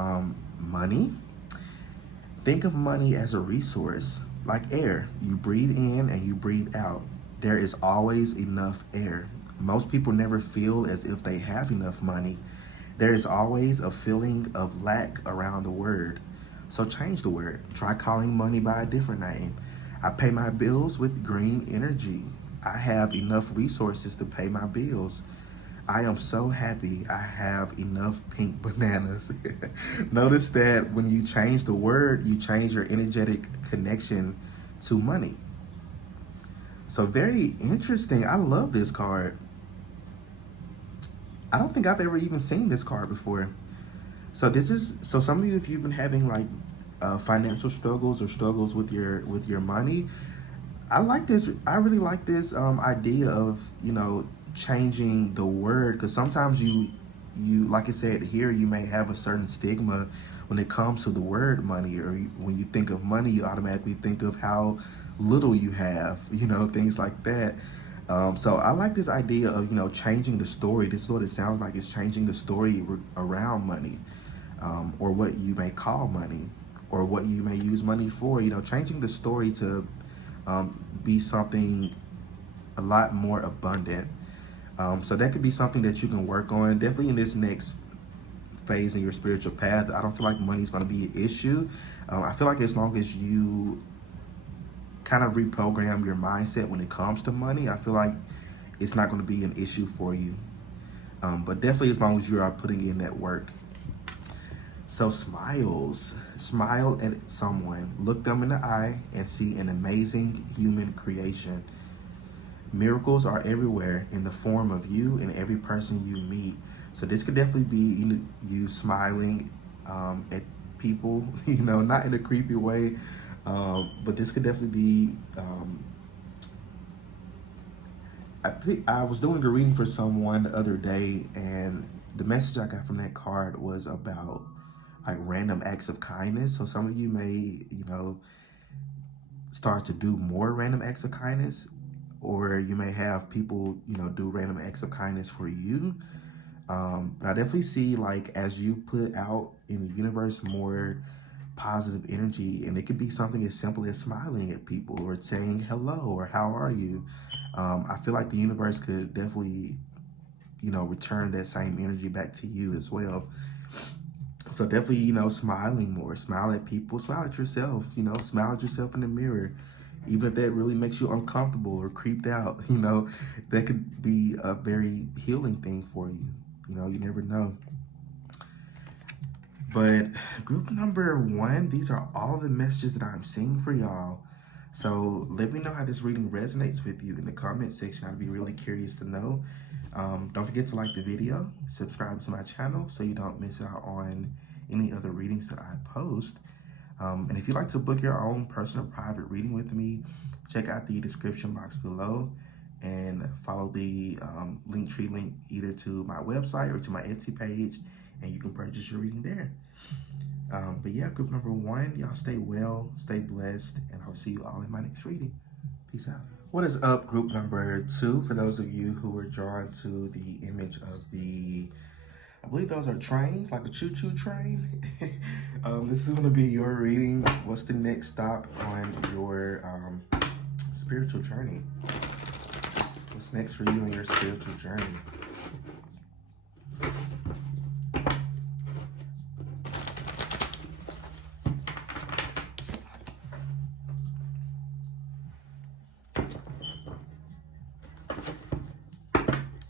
money. Think of money as a resource, like air. You breathe in and you breathe out. There is always enough air. Most people never feel as if they have enough money. There is always a feeling of lack around the word. So change the word. Try calling money by a different name. I pay my bills with green energy. I have enough resources to pay my bills. I am so happy I have enough pink bananas. Notice that when you change the word, you change your energetic connection to money. So very interesting. I love this card. I don't think I've ever even seen this card before. So some of you, if you've been having like financial struggles or struggles with your money, I like this. I really like this idea of changing the word, because sometimes you like I said here, you may have a certain stigma when it comes to the word money, or when you think of money, you automatically think of how little you have, things like that. So I like this idea of changing the story. This sort of sounds like it's changing the story around money, or what you may call money, or what you may use money for. Changing the story to be something a lot more abundant. So that could be something that you can work on definitely in this next phase in your spiritual path. I don't feel like money's going to be an issue. I feel like as long as you kind of reprogram your mindset when it comes to money, I feel like it's not going to be an issue for you. But definitely as long as you are putting in that work. So smiles. Smile at someone. Look them in the eye and see an amazing human creation. Miracles are everywhere in the form of you and every person you meet. So this could definitely be you smiling at people, not in a creepy way, but this could definitely be. I was doing a reading for someone the other day, and the message I got from that card was about like random acts of kindness. So some of you may, start to do more random acts of kindness, or you may have people, do random acts of kindness for you. But I definitely see, like, as you put out in the universe more positive energy, and it could be something as simple as smiling at people or saying hello or how are you. I feel like the universe could definitely, return that same energy back to you as well. So definitely, smiling more, smile at people, smile at yourself, smile at yourself in the mirror. Even if that really makes you uncomfortable or creeped out, that could be a very healing thing for you. You never know. But group number 1, these are all the messages that I'm seeing for y'all. So let me know how this reading resonates with you in the comment section. I'd be really curious to know. Don't forget to like the video, subscribe to my channel so you don't miss out on any other readings that I post. And if you'd like to book your own personal private reading with me, check out the description box below and follow the Linktree link either to my website or to my Etsy page, and you can purchase your reading there. But yeah, group number 1, y'all stay well, stay blessed, and I'll see you all in my next reading. Peace out. What is up, group number 2? For those of you who were drawn to the image of the, I believe those are trains, like a choo-choo train. This is going to be your reading. What's the next stop on your spiritual journey? What's next for you in your spiritual journey?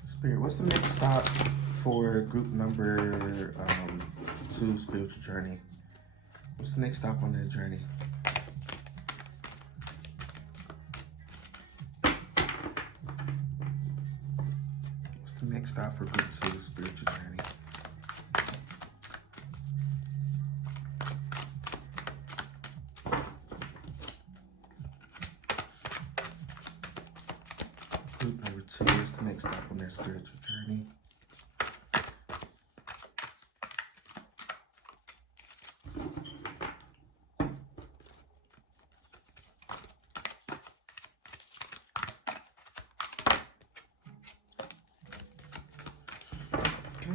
Spirit, what's the next stop for group number 2 spiritual journey? What's the next stop on their journey? What's the next stop for group 2 spiritual journey? Group number 2 is the next stop on their spiritual journey.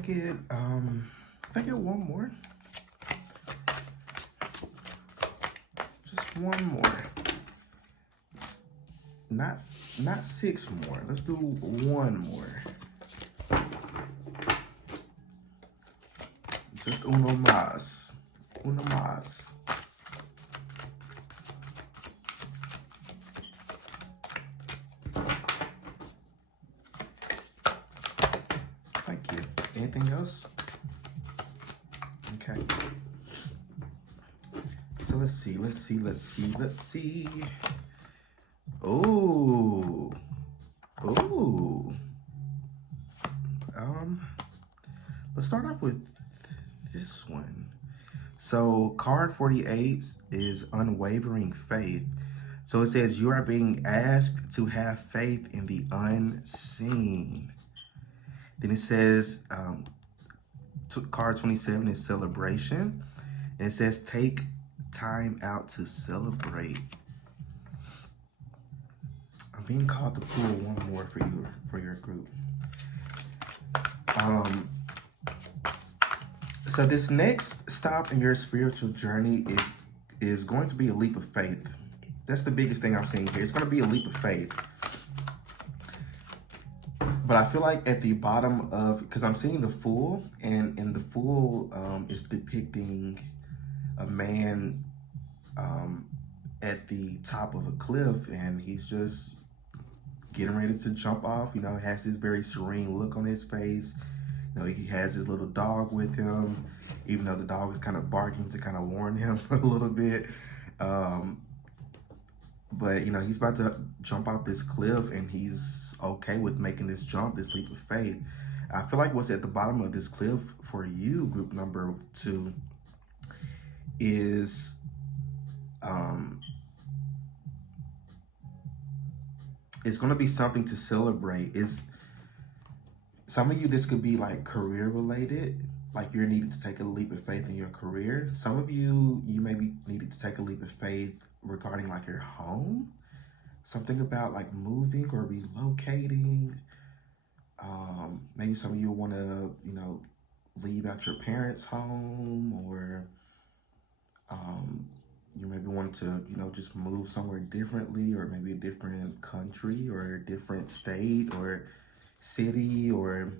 Can I get one more? Just one more. Not 6 more. Let's do 1 more. Just uno más. Uno más. Thank you. Anything else? Okay. So let's see. Oh. Let's start off with this one. So card 48 is unwavering faith. So it says you are being asked to have faith in the unseen. Then it says card 27 is celebration. And it says take time out to celebrate. I'm being called to pull one more for you, for your group. So this next stop in your spiritual journey is going to be a leap of faith. That's the biggest thing I'm seeing here. It's going to be a leap of faith. But I feel like at the bottom of, because I'm seeing the Fool, and the Fool is depicting a man at the top of a cliff, and he's just getting ready to jump off. You know, has this very serene look on his face. You know, he has his little dog with him, even though the dog is kind of barking to kind of warn him a little bit. But, you know, he's about to jump off this cliff, and he's okay with making this jump, this leap of faith. I feel like what's at the bottom of this cliff for you, group number 2, is it's going to be something to celebrate. Some of you, this could be like career related, like you're needing to take a leap of faith in your career. Some of you, you may be needing to take a leap of faith regarding like your home, something about like moving or relocating. Maybe some of you want to, you know, leave out your parents' home, or you maybe want to, you know, just move somewhere differently, or maybe a different country or a different state or city or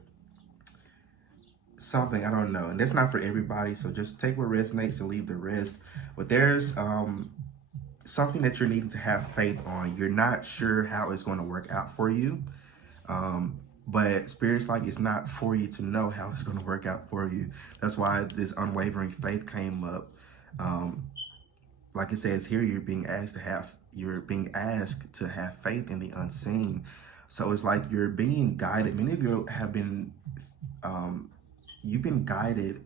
something. I don't know. And that's not for everybody. So just take what resonates and leave the rest. But there's something that you're needing to have faith on. You're not sure how it's going to work out for you. But Spirit's like, it's not for you to know how it's going to work out for you. That's why this unwavering faith came up. like it says here, you're being asked to have faith in the unseen. So it's like you're being guided. Many of you have been, um, you've been guided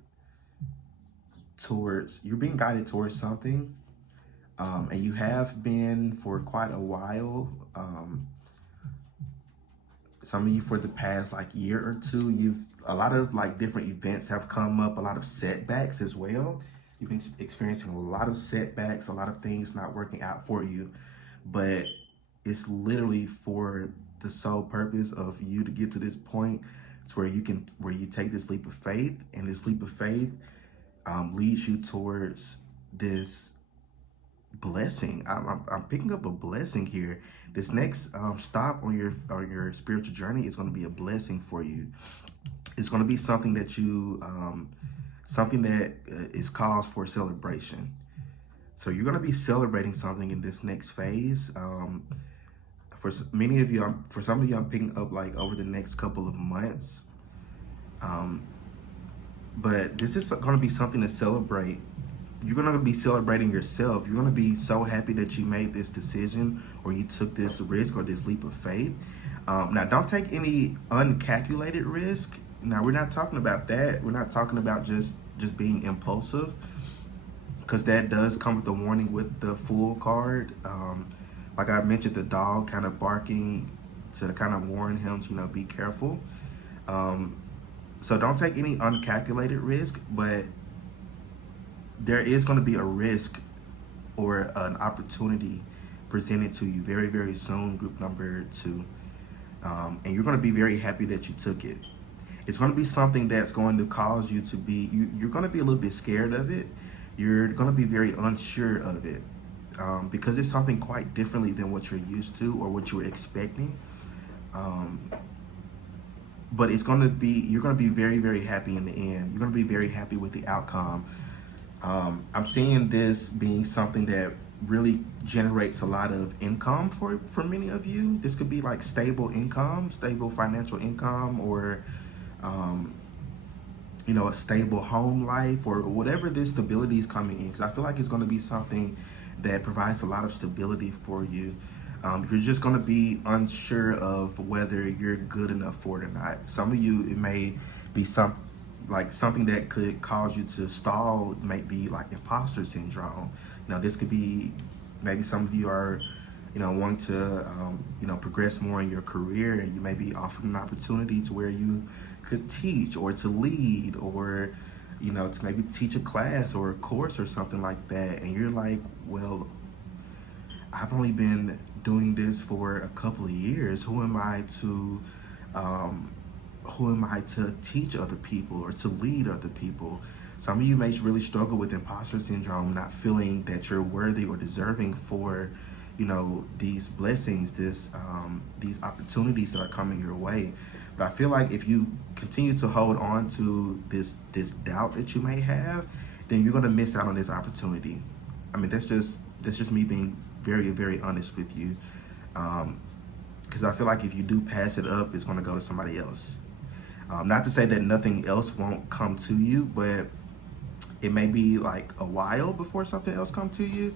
you're being guided towards something, and you have been for quite a while. Some of you for the past like year or two, a lot of like different events have come up, a lot of setbacks as well. You've been experiencing a lot of setbacks, a lot of things not working out for you, but it's literally for the sole purpose of you to get to this point. It's where you take this leap of faith, and this leap of faith leads you towards this blessing. I'm picking up a blessing here. This next stop on your spiritual journey is going to be a blessing for you. It's going to be something that is cause for celebration. So you're going to be celebrating something in this next phase. For many of you, for some of you, I'm picking up like over the next couple of months. But this is going to be something to celebrate. You're going to be celebrating yourself. You're going to be so happy that you made this decision, or you took this risk or this leap of faith. Now, don't take any uncalculated risk. Now, we're not talking about that. We're not talking about just being impulsive, because that does come with a warning with the Fool card. Like I mentioned, the dog kind of barking to kind of warn him to, be careful. So don't take any uncalculated risk, but there is going to be a risk or an opportunity presented to you very, very soon, group number 2. And you're going to be very happy that you took it. It's going to be something that's going to cause you to be, you're going to be a little bit scared of it. You're going to be very unsure of it, because it's something quite differently than what you're used to or what you were expecting. But you're going to be very, very happy in the end. You're going to be very happy with the outcome. I'm seeing this being something that really generates a lot of income for many of you. This could be like stable income, stable financial income, or a stable home life, or whatever this stability is coming in. Because I feel like it's going to be something that provides a lot of stability for you. You're just going to be unsure of whether you're good enough for it or not. Some of you, it may be something that could cause you to stall. It might be like imposter syndrome. This could be, maybe some of you are, wanting to, progress more in your career, and you may be offered an opportunity to where you could teach or to lead, or, to maybe teach a class or a course or something like that. And you're like, well, I've only been doing this for a couple of years. Who am I to teach other people or to lead other people? Some of you may really struggle with imposter syndrome, not feeling that you're worthy or deserving for, these blessings, these opportunities that are coming your way. But I feel like if you continue to hold on to this doubt that you may have, then you're going to miss out on this opportunity. I mean, that's just me being very, very honest with you. Because I feel like if you do pass it up, it's going to go to somebody else. Not to say that nothing else won't come to you, but it may be like a while before something else comes to you.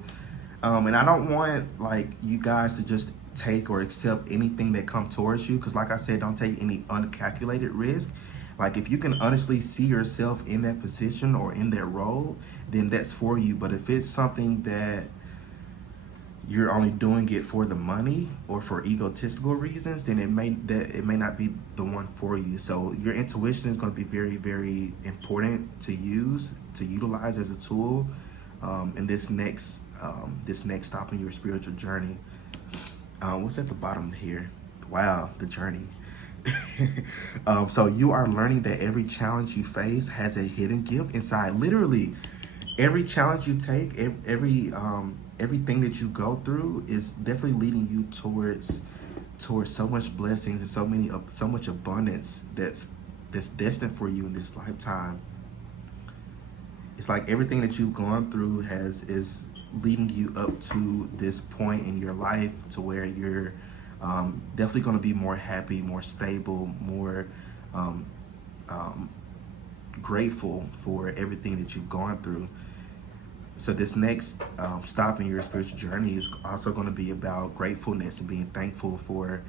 And I don't want like you guys to just take or accept anything that comes towards you, because like I said, don't take any uncalculated risk. Like if you can honestly see yourself in that position or in that role, then that's for you. But if it's something that you're only doing it for the money or for egotistical reasons, then it may not be the one for you. So your intuition is going to be very, very important to utilize as a tool in this next stop in your spiritual journey. What's at the bottom here? Wow, the journey. So you are learning that every challenge you face has a hidden gift inside. Literally, every challenge you take, everything that you go through is definitely leading you towards so much blessings and so much abundance that's destined for you in this lifetime. It's like everything that you've gone through is leading you up to this point in your life to where you're definitely going to be more happy, more stable, more grateful for everything that you've gone through. So this next stop in your spiritual journey is also going to be about gratefulness and being thankful for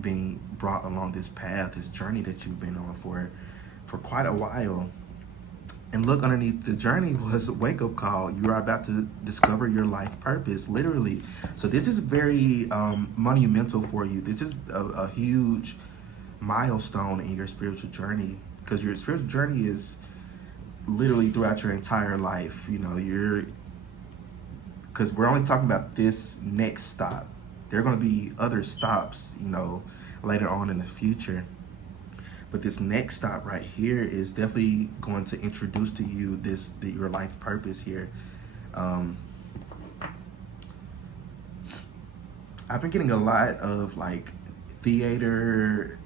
being brought along this path, this journey that you've been on for quite a while. And look, underneath the journey was a wake-up call. You are about to discover your life purpose, literally. So this is very monumental for you. This is a huge milestone in your spiritual journey, because your spiritual journey is literally throughout your entire life. Because we're only talking about this next stop. There are going to be other stops, later on in the future. But this next stop right here is definitely going to introduce to you your life purpose here. I've been getting a lot of like theater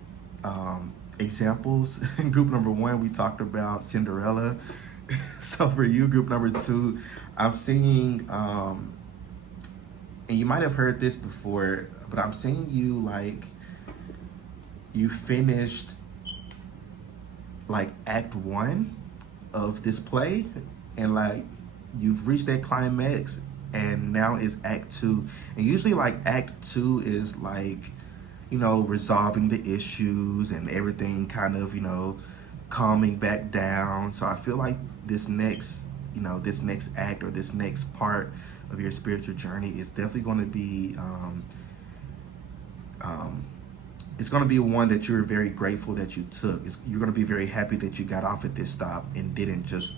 examples. In group number 1, we talked about Cinderella. So for you, group number 2, I'm seeing, and you might have heard this before, but I'm seeing you like you finished like act 1 of this play, and like you've reached that climax, and now is act 2. And usually like act 2 is like, resolving the issues and everything kind of, calming back down. So I feel like this next act, or this next part of your spiritual journey is definitely going to be it's going to be one that you're very grateful that you took. You're going to be very happy that you got off at this stop and didn't just,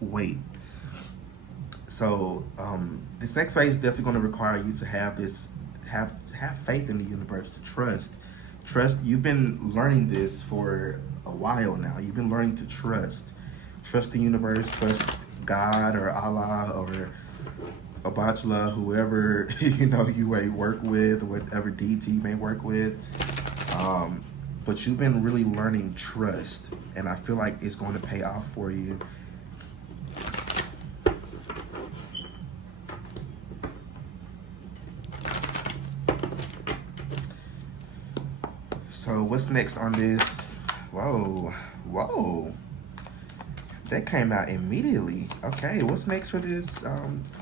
wait. So this next phase is definitely going to require you to have faith in the universe, to trust. You've been learning this for a while now. You've been learning to trust the universe, trust God or Allah or Abachla, whoever you may work with, or whatever deity you may work with. But you've been really learning trust, and I feel like it's going to pay off for you. So what's next on this? Whoa. That came out immediately. Okay, what's next for this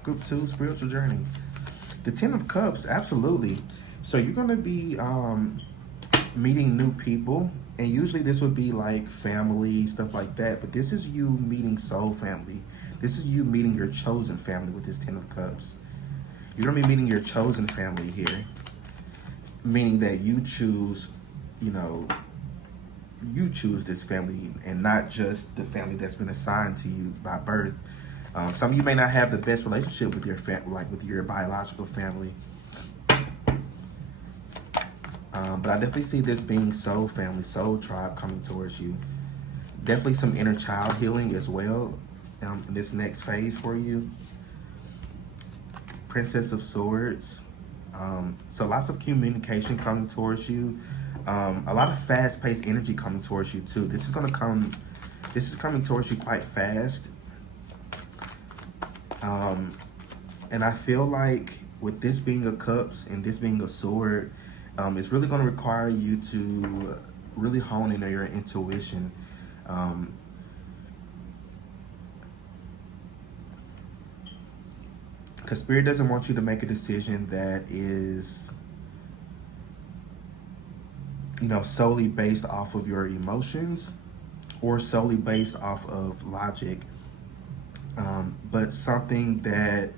group 2 spiritual journey? The 10 of Cups, absolutely. So you're going to be meeting new people, and usually this would be like family, stuff like that, but this is you meeting soul family. This is you meeting your chosen family with this 10 of Cups. You're going to be meeting your chosen family here, meaning that you choose, you choose this family and not just the family that's been assigned to you by birth. Some of you may not have the best relationship with your with your biological family. But I definitely see this being soul family, soul tribe coming towards you. Definitely some inner child healing as well in this next phase for you. Princess of Swords. So lots of communication coming towards you. A lot of fast-paced energy coming towards you too. This is coming towards you quite fast. And I feel like with this being a Cups and this being a Sword, it's really going to require you to really hone in on your intuition. Because Spirit doesn't want you to make a decision that is, solely based off of your emotions or solely based off of logic, but something that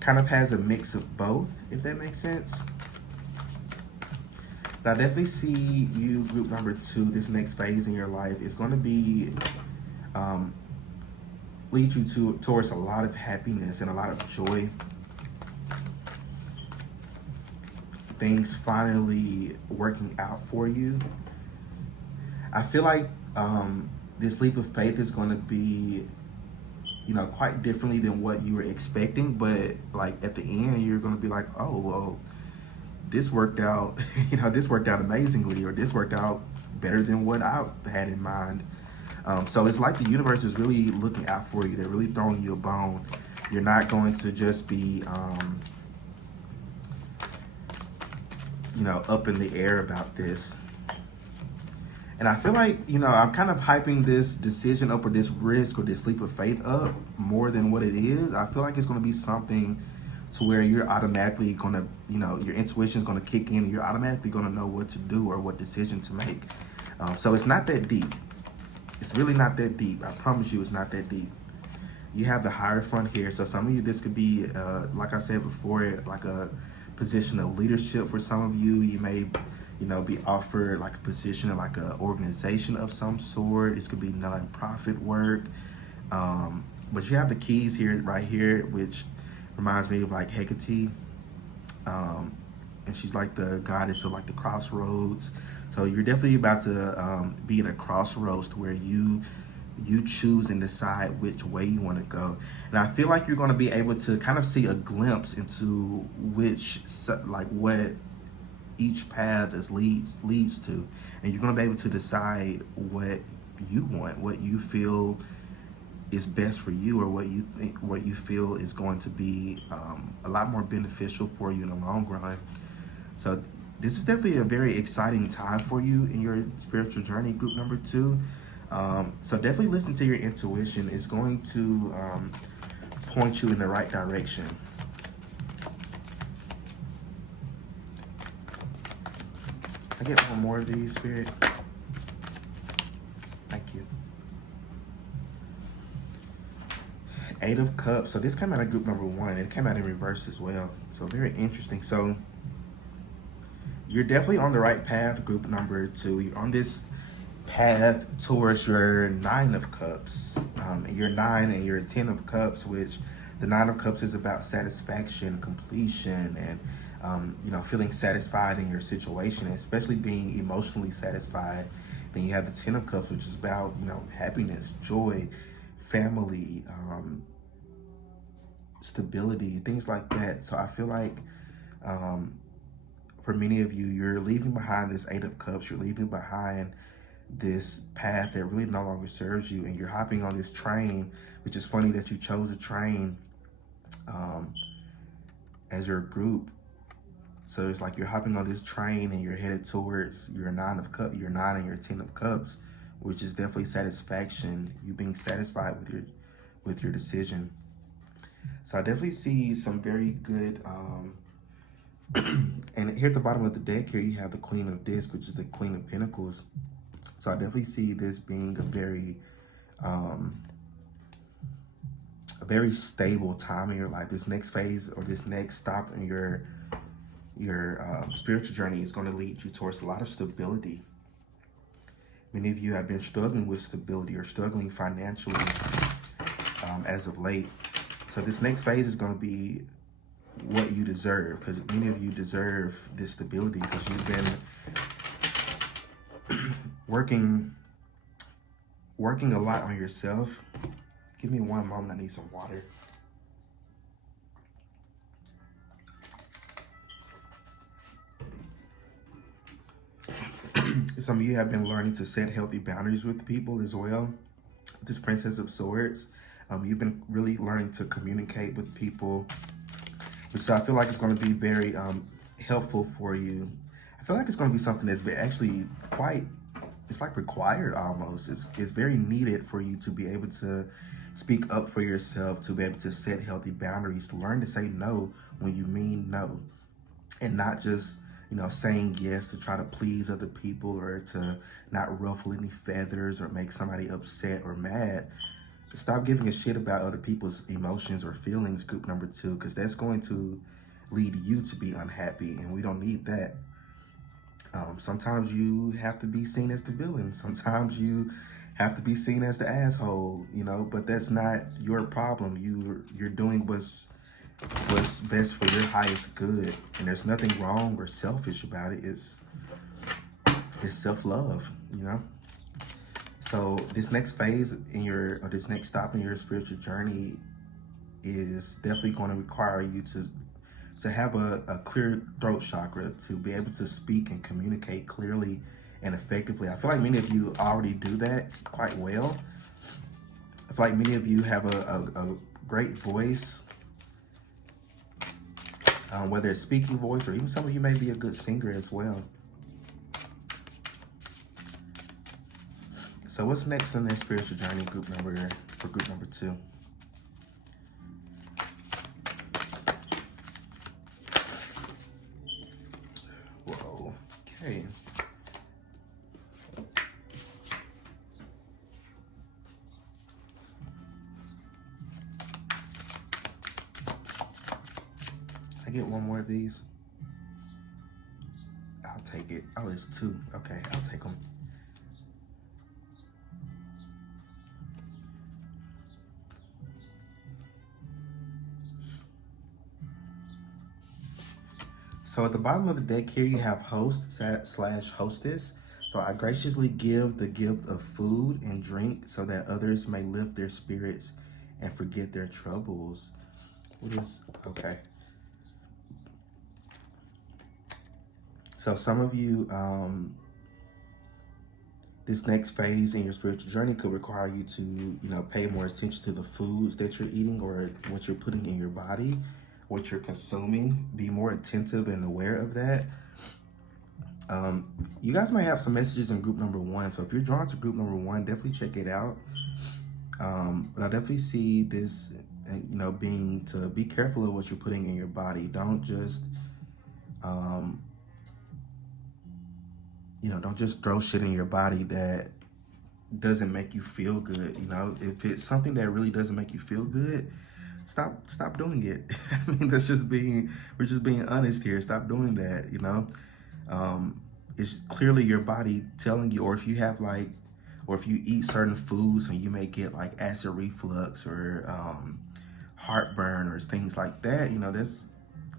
kind of has a mix of both, if that makes sense. But I definitely see you, group number 2, this next phase in your life is going to be lead you towards a lot of happiness and a lot of joy. Things finally working out for you. I feel like this leap of faith is going to be, quite differently than what you were expecting, but like at the end, you're going to be like, oh, well, this worked out, this worked out amazingly, or this worked out better than what I had in mind. So it's like the universe is really looking out for you. They're really throwing you a bone. You're not going to just be, up in the air about this. And And I feel like, I'm kind of hyping this decision up or this risk or this leap of faith up more than what it is. I feel like it's going to be something to where you're automatically going to, your intuition is going to kick in and you're automatically going to know what to do or what decision to make. So it's not that deep. It's really not that deep. I promise you it's not that deep. You have the Hierophant here. So some of you, this could be, like I said before, like a position of leadership for some of you. You may, be offered like a position of like an organization of some sort. This could be non-profit work. But you have the keys here, right here, which reminds me of like Hecate. And she's like the goddess of like the crossroads. So you're definitely about to be at a crossroads to where you choose and decide which way you want to go. And I feel like you're going to be able to kind of see a glimpse into what each path leads to, and you're going to be able to decide what you want, what you feel is best for you, or what you feel is going to be a lot more beneficial for you in the long run. So this is definitely a very exciting time for you in your spiritual journey, group number 2. So definitely listen to your intuition. It's going to point you in the right direction. I get one more of these, Spirit. Thank you. 8 of Cups. So this came out of group number 1. It came out in reverse as well. So very interesting. So you're definitely on the right path, group number 2. You're on this path towards your 9 of Cups. Your 9 and your 10 of Cups, which the 9 of Cups is about satisfaction, completion, and feeling satisfied in your situation, especially being emotionally satisfied. Then you have the 10 of Cups, which is about, happiness, joy, family, stability, things like that. So I feel like for many of you, you're leaving behind this 8 of Cups. You're leaving behind this path that really no longer serves you, and you're hopping on this train, which is funny that you chose a train as your group. So it's like you're hopping on this train and you're headed towards your 9 of Cups, your 9 and your 10 of Cups, which is definitely satisfaction. You being satisfied with your decision. So I definitely see some very good. And here at the bottom of the deck, here you have the Queen of Discs, which is the Queen of Pentacles. So I definitely see this being a very stable time in your life. This next phase or this next stop in your spiritual journey is going to lead you towards a lot of stability. Many of you have been struggling with stability or struggling financially as of late. So this next phase is going to be what you deserve, because many of you deserve this stability because you've been working a lot on yourself. Give me one moment, I need some water. Some of you have been learning to set healthy boundaries with people as well. This Princess of Swords, you've been really learning to communicate with people, which I feel like is going to be very helpful for you. I feel like it's going to be something that's actually it's like required almost. It's very needed for you to be able to speak up for yourself, to be able to set healthy boundaries, to learn to say no when you mean no, and not just saying yes to try to please other people or to not ruffle any feathers or make somebody upset or mad. Stop giving a shit about other people's emotions or feelings, group number 2, because that's going to lead you to be unhappy, and we don't need that. Sometimes you have to be seen as the villain. Sometimes you have to be seen as the asshole, but that's not your problem. You're doing what's best for your highest good, and there's nothing wrong or selfish about it. It's self-love, So this next phase or this next stop in your spiritual journey is definitely going to require you to have a clear throat chakra, to be able to speak and communicate clearly and effectively. I feel like many of you already do that quite well. I feel like many of you have a great voice, whether it's speaking voice, or even some of you may be a good singer as well. So what's next in their spiritual journey, group number 2? Whoa. Okay. I get one more of these. I'll take it. Oh, it's 2. Okay, I'll take them. So at the bottom of the deck here, you have host / hostess. So I graciously give the gift of food and drink so that others may lift their spirits and forget their troubles. What is, okay. So some of you, this next phase in your spiritual journey could require you to, pay more attention to the foods that you're eating or what you're putting in your body, what you're consuming. Be more attentive and aware of that. You guys might have some messages in group number 1. So if you're drawn to group number 1, definitely check it out. But I definitely see this, being to be careful of what you're putting in your body. Don't just, don't just throw shit in your body that doesn't make you feel good. If it's something that really doesn't make you feel good, stop doing it. I mean, we're just being honest here. Stop doing that. It's clearly your body telling you, or if you eat certain foods and you may get like acid reflux or heartburn or things like that, that's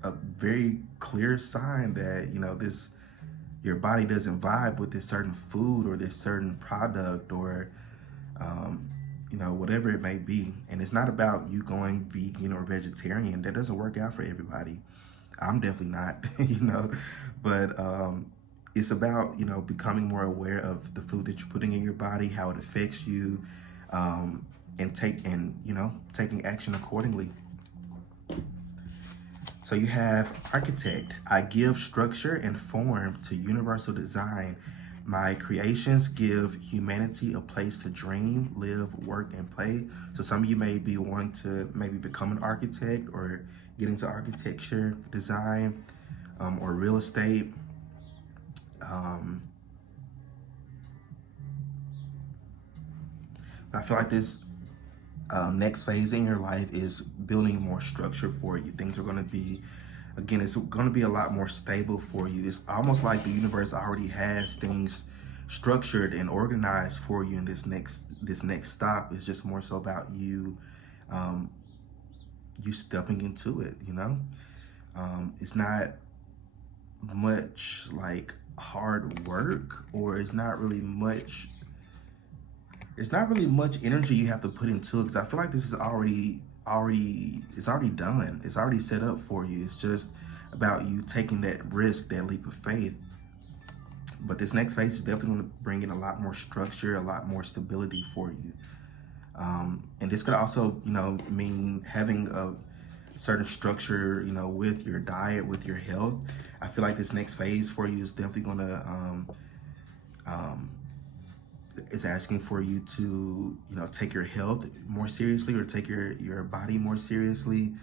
a very clear sign that, your body doesn't vibe with this certain food or this certain product or, whatever it may be. And it's not about you going vegan or vegetarian. That doesn't work out for everybody. I'm definitely not, but it's about, becoming more aware of the food that you're putting in your body, how it affects you, and taking action accordingly. So you have architect. I give structure and form to universal design. My creations give humanity a place to dream, live, work, and play. So some of you may be wanting to maybe become an architect or get into architecture, design, or real estate. But I feel like this next phase in your life is building more structure for you. Things are going to be, again, it's going to be a lot more stable for you. It's almost like the universe already has things structured and organized for you in this next stop. It's just more so about you you stepping into it. It's not much like hard work, or it's not really much energy you have to put into it, because I feel like this is already done. It's already set up for you. It's just about you taking that risk, that leap of faith. But this next phase is definitely going to bring in a lot more structure, a lot more stability for you. And this could also, mean having a certain structure, with your diet, with your health. I feel like this next phase for you is definitely going to, it's asking for you to, take your health more seriously, or take your body more seriously.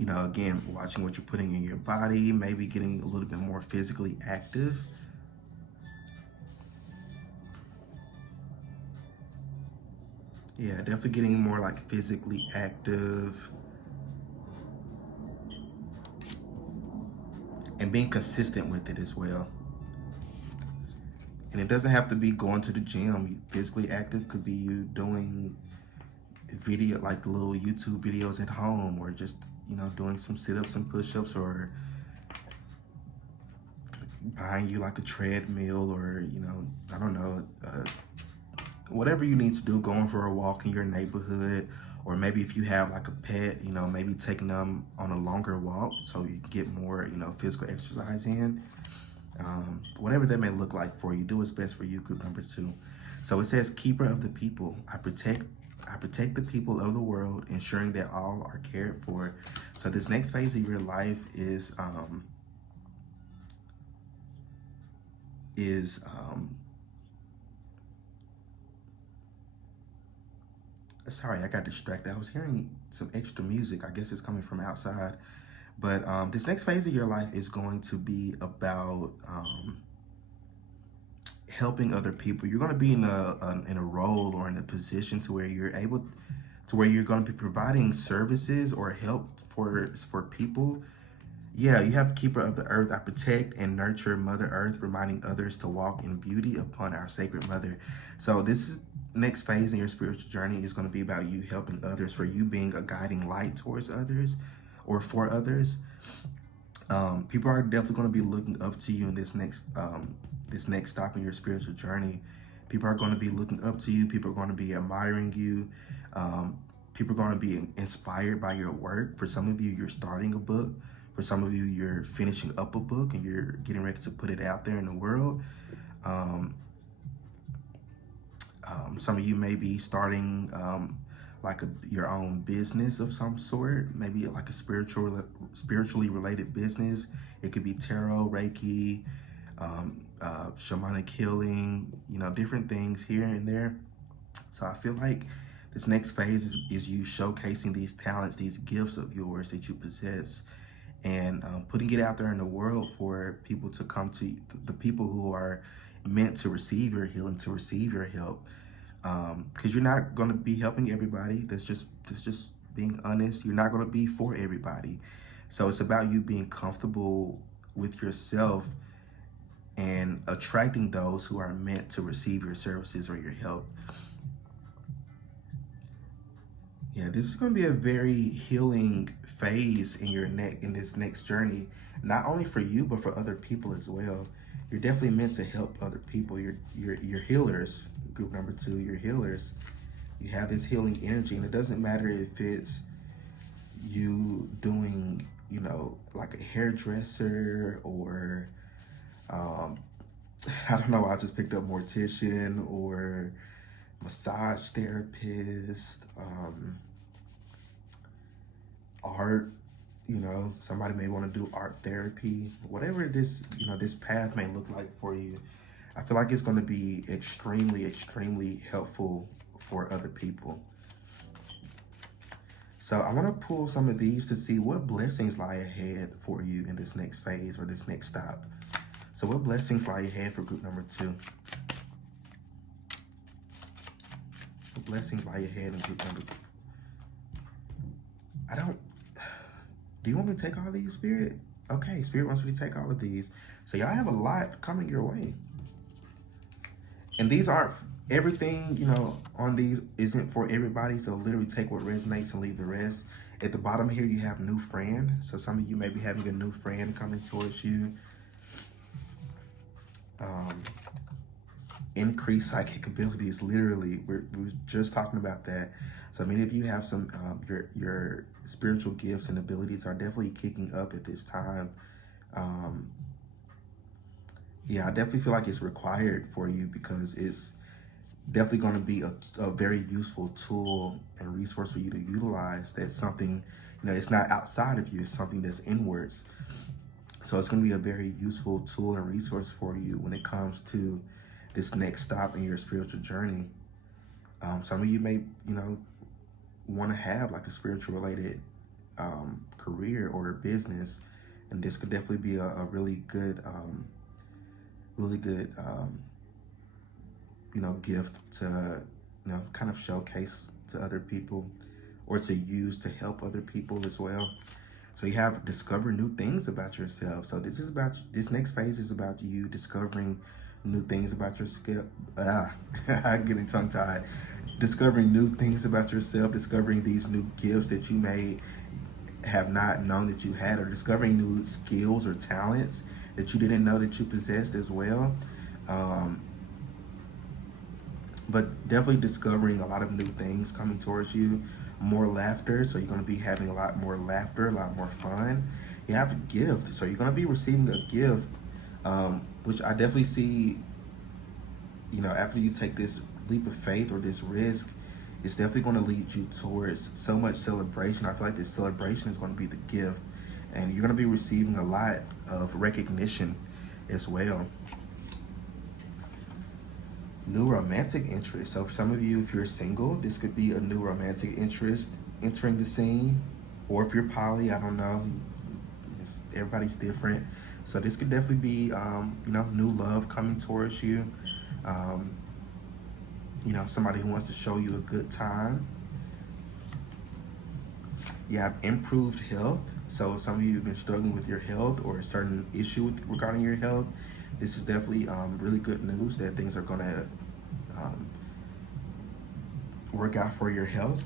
Again, watching what you're putting in your body, maybe getting a little bit more physically active. Yeah, definitely getting more like physically active and being consistent with it as well. And it doesn't have to be going to the gym. Physically active could be you doing video, like the little YouTube videos at home, or just, doing some sit-ups and push-ups, or buying you like a treadmill, or, I don't know, whatever you need to do, going for a walk in your neighborhood, or maybe if you have like a pet, maybe taking them on a longer walk so you get more, physical exercise in. Whatever that may look like for you, do what's best for you, group number 2. So it says, keeper of the people. I protect the people of the world, ensuring that all are cared for. So this next phase of your life is Sorry, I got distracted. I was hearing some extra music. I guess it's coming from outside. But this next phase of your life is going to be about helping other people. You're going to be in a role or in a position to where you're able to where you're going to be providing services or help for people. Yeah, you have Keeper of the Earth. I protect and nurture Mother Earth, reminding others to walk in beauty upon our sacred Mother. So this is next phase in your spiritual journey is going to be about you helping others, for you being a guiding light towards others or for others. People are definitely going to be looking up to you in this next stop in your spiritual journey. People are going to be looking up to you. People are going to be admiring you. People are going to be inspired by your work. For some of you, you're starting a book. For some of you, you're finishing up a book and you're getting ready to put it out there in the world. Some of you may be starting like your own business of some sort, maybe like a spiritually related business. It could be tarot, Reiki, shamanic healing, different things here and there. So I feel like this next phase is you showcasing these talents, these gifts of yours that you possess, and putting it out there in the world for people to come to, the people who are meant to receive your healing, to receive your help. Because you're not going to be helping everybody. That's just being honest. You're not going to be for everybody. So it's about you being comfortable with yourself and attracting those who are meant to receive your services or your help. Yeah, this is going to be a very healing phase in this next journey, not only for you but for other people as well. You're definitely meant to help other people. You're healers. Group number 2, you're healers. You have this healing energy, and it doesn't matter if it's you doing, like a hairdresser or I don't know, I just picked up mortician or massage therapist, art, somebody may want to do art therapy, whatever this path may look like for you. I feel like it's going to be extremely, extremely helpful for other people. So I want to pull some of these to see what blessings lie ahead for you in this next phase or this next stop. So what blessings lie ahead for group number 2? What blessings lie ahead in group number 2? Do you want me to take all these, Spirit? Okay, Spirit wants me to take all of these. So y'all have a lot coming your way. And these aren't, everything, on these isn't for everybody. So literally take what resonates and leave the rest. At the bottom here, you have new friend. So some of you may be having a new friend coming towards you. Increased psychic abilities, literally. We're just talking about that. So many of you have some, your spiritual gifts and abilities are definitely kicking up at this time. Yeah, I definitely feel like it's required for you because it's definitely going to be a very useful tool and resource for you to utilize. That's something, it's not outside of you, it's something that's inwards. So it's going to be a very useful tool and resource for you when it comes to this next stop in your spiritual journey. Some of you may, want to have like a spiritual related career or business, and this could definitely be a really good gift to, kind of showcase to other people or to use to help other people as well. So you have discover new things about yourself. So this next phase is about you discovering new things about your skill. I'm getting tongue tied. Discovering new things about yourself, discovering these new gifts that you may have not known that you had, or discovering new skills or talents that you didn't know that you possessed as well. But definitely discovering a lot of new things coming towards you. More laughter, so you're going to be having a lot more laughter, a lot more fun. You have a gift, so you're going to be receiving a gift, which I definitely see, after you take this leap of faith or this risk, it's definitely going to lead you towards so much celebration. I feel like this celebration is going to be the gift, and you're going to be receiving a lot of recognition as well. New romantic interest. So for some of you, if you're single, this could be a new romantic interest entering the scene. Or if you're poly, I don't know. Everybody's different. So this could definitely be, new love coming towards you. Um, somebody who wants to show you a good time. You have improved health. So if some of you have been struggling with your health or a certain issue regarding your health, this is definitely really good news that things are going to work out for your health.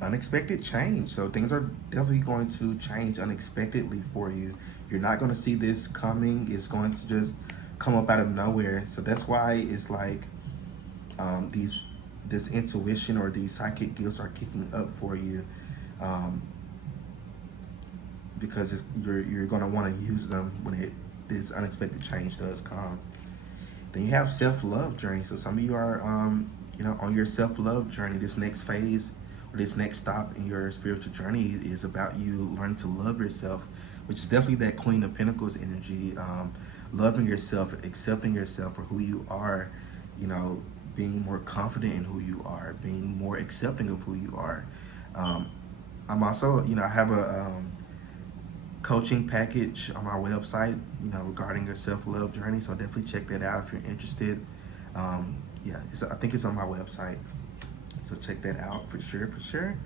Unexpected change. So things are definitely going to change unexpectedly for you. You're not going to see this coming. It's going to just come up out of nowhere. So that's why it's like this intuition or these psychic gifts are kicking up for you, because you're going to want to use them when this unexpected change does come. Then you have self-love journey. So some of you are on your self-love journey. This next phase or this next stop in your spiritual journey is about you learning to love yourself, which is definitely that Queen of Pentacles energy. Loving yourself, accepting yourself for who you are, being more confident in who you are, being more accepting of who you are. I'm also, I have a coaching package on my website, regarding your self-love journey. So definitely check that out if you're interested. I think it's on my website. So check that out for sure.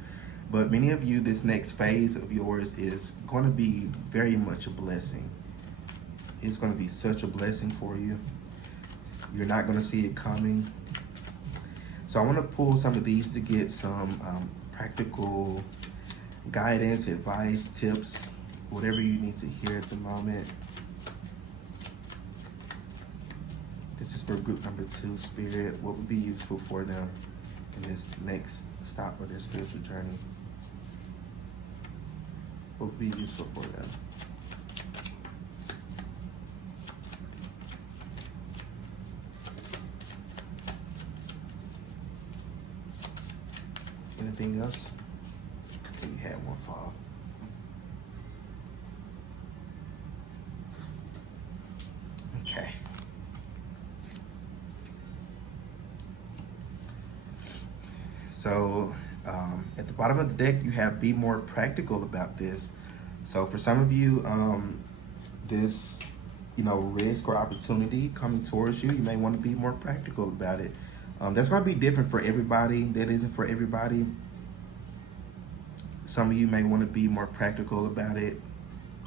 But many of you, this next phase of yours is going to be very much a blessing. It's going to be such a blessing for you. You're not going to see it coming. So I want to pull some of these to get some practical guidance, advice, tips, whatever you need to hear at the moment. This is for group number 2, Spirit. What would be useful for them in this next stop of their spiritual journey? What would be useful for them? Anything else? Okay, you had one fall. Okay. So at the bottom of the deck, you have be more practical about this. So for some of you, this, risk or opportunity coming towards you, you may want to be more practical about it. That's going to be different for everybody. That isn't for everybody. Some of you may want to be more practical about it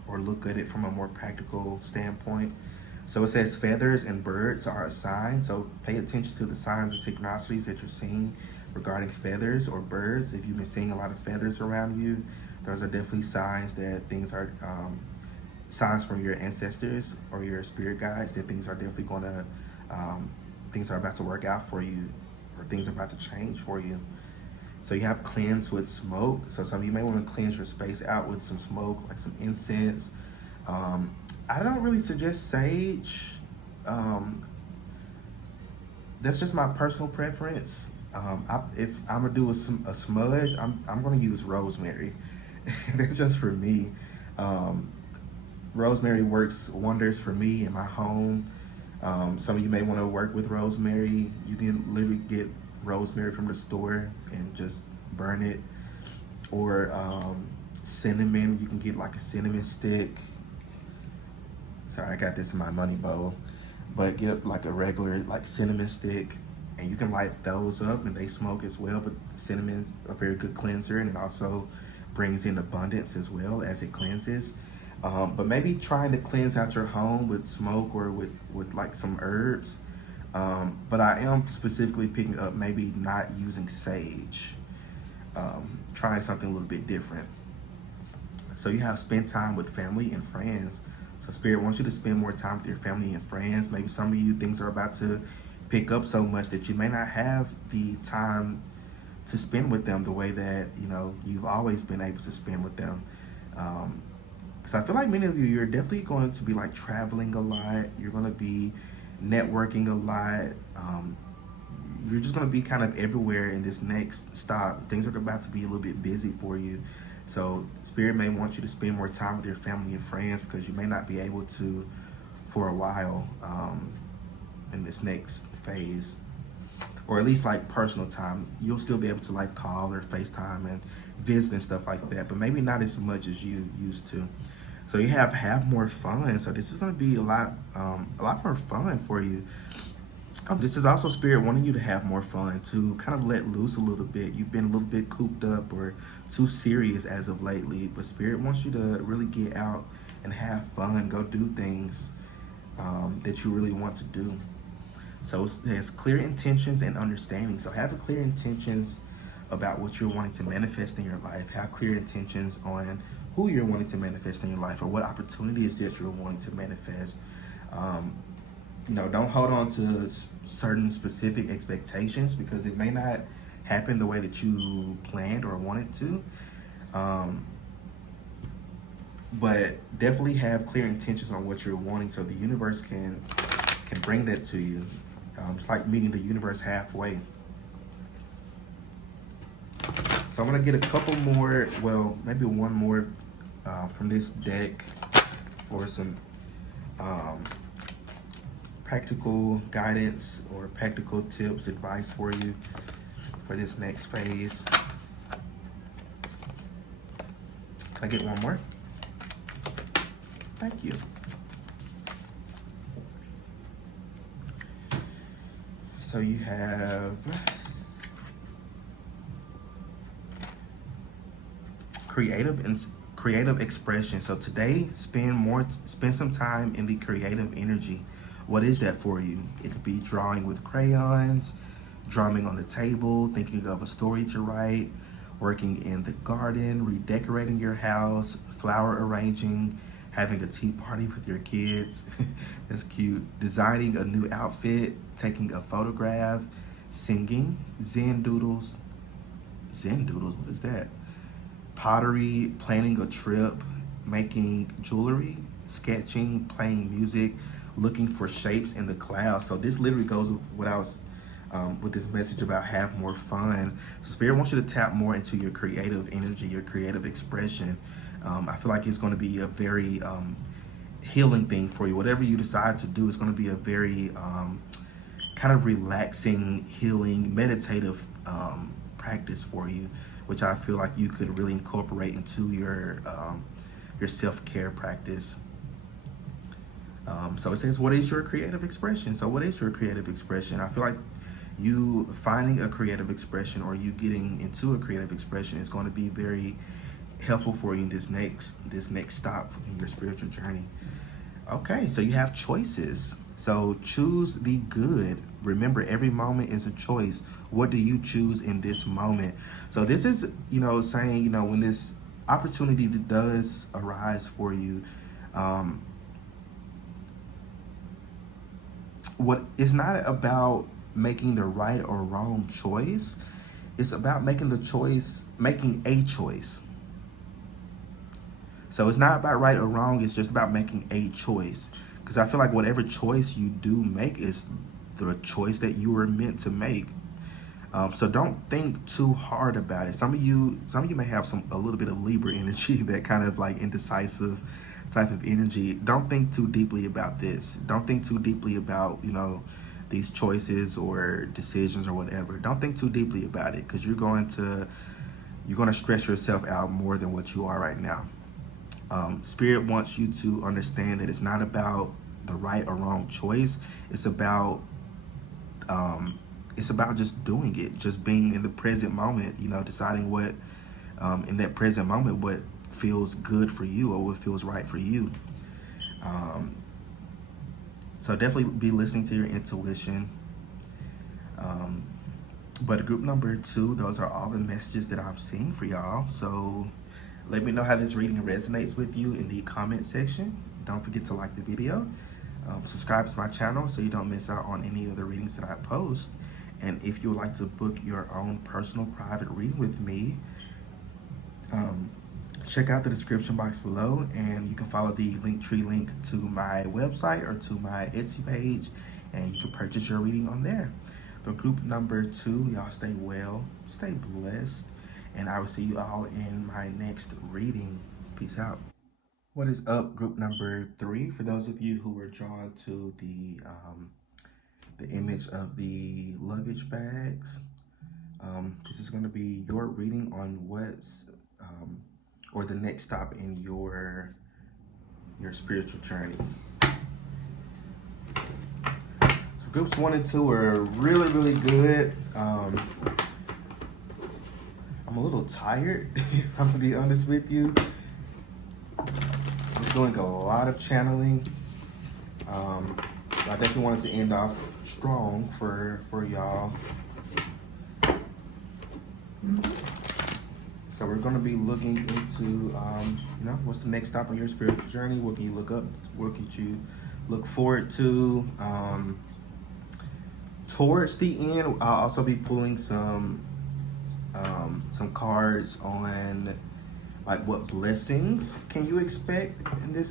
or look at it from a more practical standpoint. So it says feathers and birds are a sign. So pay attention to the signs and synchronicities that you're seeing regarding feathers or birds. If you've been seeing a lot of feathers around you, those are definitely signs that things are signs from your ancestors or your spirit guides that things are definitely going to things are about to work out for you, or things are about to change for you. So you have cleanse with smoke. So some of you may want to cleanse your space out with some smoke, like some incense. I don't really suggest sage. That's just my personal preference. If I'm gonna do a smudge, I'm gonna use rosemary. That's just for me. Rosemary works wonders for me in my home. Some of you may want to work with rosemary. You can literally get rosemary from the store and just burn it. Or cinnamon, you can get like a cinnamon stick. Sorry, I got this in my money bowl. But get like a regular like cinnamon stick, and you can light those up and they smoke as well. But cinnamon's a very good cleanser, and it also brings in abundance as well as it cleanses. But maybe trying to cleanse out your home with smoke or with like some herbs. But I am specifically picking up maybe not using sage, trying something a little bit different. So you have spend time with family and friends. So Spirit wants you to spend more time with your family and friends. Maybe some of you, things are about to pick up so much that you may not have the time to spend with them the way that you've always been able to spend with them. Because I feel like many of you, you're definitely going to be like traveling a lot. You're going to be networking a lot. You're just going to be kind of everywhere in this next stop. Things are about to be a little bit busy for you. So Spirit may want you to spend more time with your family and friends because you may not be able to for a while. in this next phase, or at least like personal time. You'll still be able to like call or FaceTime and visit and stuff like that, but maybe not as much as you used to. So you have more fun. So this is going to be a lot more fun for you. This is also Spirit wanting you to have more fun, to kind of let loose a little bit. You've been a little bit cooped up or too serious as of lately, but Spirit wants you to really get out and have fun. Go do things that you really want to do. So it has clear intentions and understanding. So have a clear intentions about what you're wanting to manifest in your life. Have clear intentions on who you're wanting to manifest in your life, or what opportunities that you're wanting to manifest. Don't hold on to certain specific expectations, because it may not happen the way that you planned or wanted to. But definitely have clear intentions on what you're wanting, so the universe can bring that to you. It's like meeting the universe halfway. So I'm gonna get a couple more, well, maybe one more from this deck for some practical guidance or practical tips, advice for you for this next phase. Can I get one more? Thank you. So you have creative expression. So today, spend some time in the creative energy. What is that for you? It could be drawing with crayons, drumming on the table, thinking of a story to write, working in the garden, redecorating your house, flower arranging, having a tea party with your kids. That's cute. Designing a new outfit, taking a photograph, singing, Zen doodles, what is that? Pottery, planning a trip, making jewelry, sketching, playing music, looking for shapes in the clouds. So this literally goes with what I was with this message about have more fun. Spirit wants you to tap more into your creative energy, your creative expression. I feel like it's going to be a very healing thing for you. Whatever you decide to do is going to be a very kind of relaxing, healing, meditative practice for you, which I feel like you could really incorporate into your self-care practice. So it says, what is your creative expression? So what is your creative expression? I feel like you finding a creative expression, or you getting into a creative expression, is going to be very helpful for you in this next stop in your spiritual journey. Okay, so you have choices. So choose the good. Remember, every moment is a choice. What do you choose in this moment? So this is, saying, when this opportunity does arise for you, what it's not about making the right or wrong choice. It's about making a choice. So it's not about right or wrong. It's just about making a choice. Because I feel like whatever choice you do make is the choice that you were meant to make. So don't think too hard about it. Some of you may have a little bit of Libra energy, that kind of like indecisive type of energy. Don't think too deeply about this. Don't think too deeply about, these choices or decisions or whatever. Don't think too deeply about it, because you're going to stress yourself out more than what you are right now. Spirit wants you to understand that it's not about the right or wrong choice. It's about just doing it, just being in the present moment, deciding what in that present moment what feels good for you or what feels right for you. So definitely be listening to your intuition. But group number 2, those are all the messages that I'm seeing for y'all. So let me know how this reading resonates with you in the comment section. Don't forget to like the video. Subscribe to my channel so you don't miss out on any of the readings that I post. And if you would like to book your own personal private reading with me, check out the description box below, and you can follow the Linktree link to my website or to my Etsy page, and you can purchase your reading on there. But group number 2, y'all stay well, stay blessed, and I will see you all in my next reading. Peace out. What is up, group number 3? For those of you who were drawn to the the image of the luggage bags. This is going to be your reading on what's or the next stop in your spiritual journey. So groups 1 and 2 are really, really good. I'm a little tired, if I'm gonna be honest with you. I'm doing a lot of channeling. I definitely wanted to end off strong for y'all. So we're going to be looking into, what's the next stop on your spiritual journey? What can you look up? What can you look forward to? Towards the end, I'll also be pulling some cards on like what blessings can you expect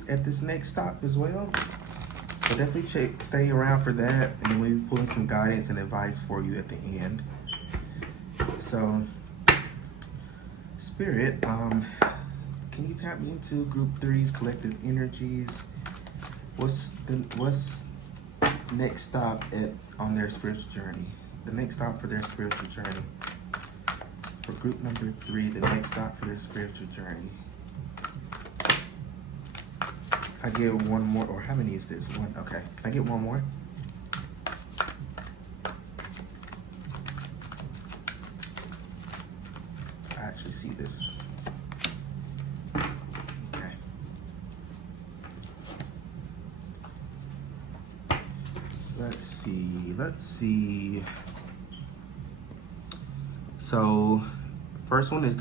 at this next stop as well. So definitely stay around for that, and then we'll be pulling some guidance and advice for you at the end. So, Spirit, can you tap me into Group 3's collective energies? What's next stop on their spiritual journey? The next stop for their spiritual journey. For group number 3, the next stop for their spiritual journey. I get one more, or how many is this? One, okay. Can I get one more? I actually see this. Okay. Let's see. So, first one is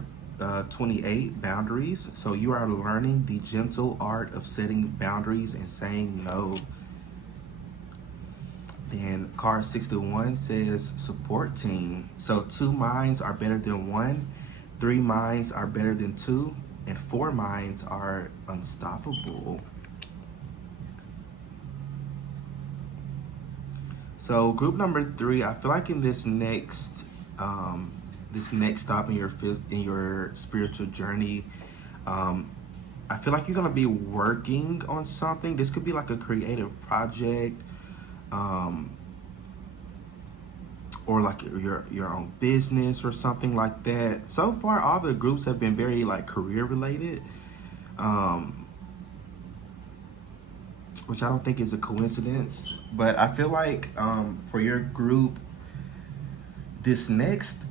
28, boundaries. So you are learning the gentle art of setting boundaries and saying no. Then card 61 says support team. So 2 minds are better than 1, 3 minds are better than 2, and 4 minds are unstoppable. So group number 3, I feel like in this next stop in your spiritual journey, I feel like you're gonna be working on something. This could be like a creative project, or like your own business or something like that. So far, all the groups have been very like career related, which I don't think is a coincidence. But I feel like for your group, this next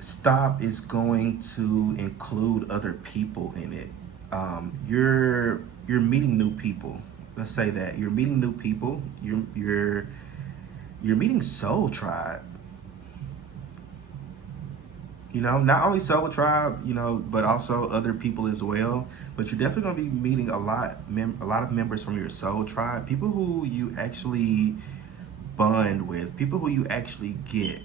stop is going to include other people in it. You're meeting new people. Let's say that you're meeting new people. You're meeting Soul Tribe. You know, not only Soul Tribe, but also other people as well. But you're definitely going to be meeting a lot of members from your Soul Tribe, people who you actually bond with, people who you actually get,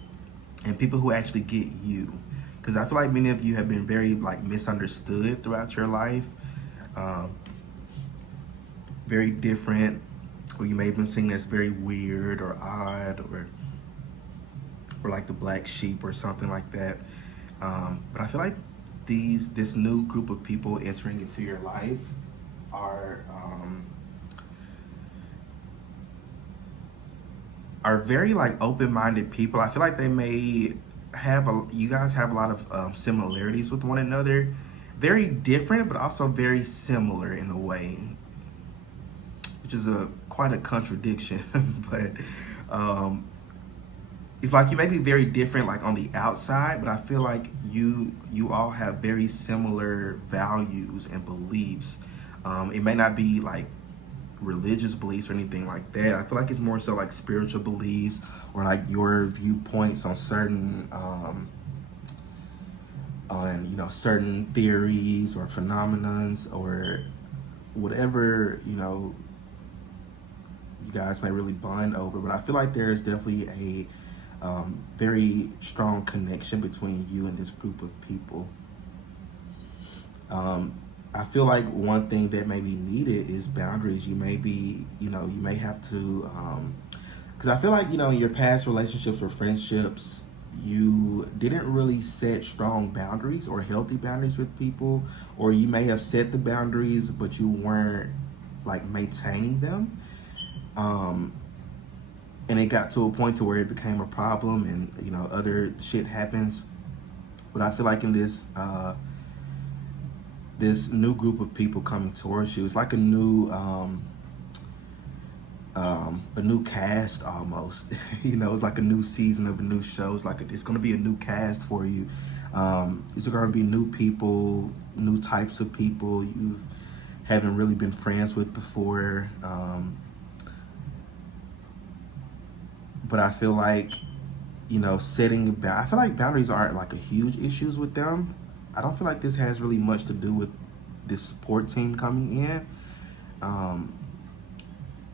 and people who actually get you. Because I feel like many of you have been very like misunderstood throughout your life, very different, or you may have been seen as very weird or odd, or like the black sheep or something like that. But I feel like this new group of people entering into your life are very like open-minded people. I feel like they may have you guys have a lot of similarities with one another. Very different, but also very similar in a way, which is quite a contradiction. But it's like you may be very different like on the outside, but I feel like you all have very similar values and beliefs. It may not be like religious beliefs or anything like that. I feel like it's more so like spiritual beliefs, or like your viewpoints on certain certain theories or phenomenons, or whatever you guys may really bond over. But I feel like there is definitely a very strong connection between you and this group of people. I feel like one thing that may be needed is boundaries. You may be, you may have to, because I feel like, in your past relationships or friendships, you didn't really set strong boundaries or healthy boundaries with people, or you may have set the boundaries, but you weren't like maintaining them. and it got to a point to where it became a problem, and other shit happens. But I feel like in this new group of people coming towards you, it's like a new cast almost. It's like a new season of a new show. It's going to be a new cast for you. It's going to be new people, new types of people you haven't really been friends with before. But I feel like, I feel like boundaries aren't like a huge issues with them. I don't feel like this has really much to do with this support team coming in.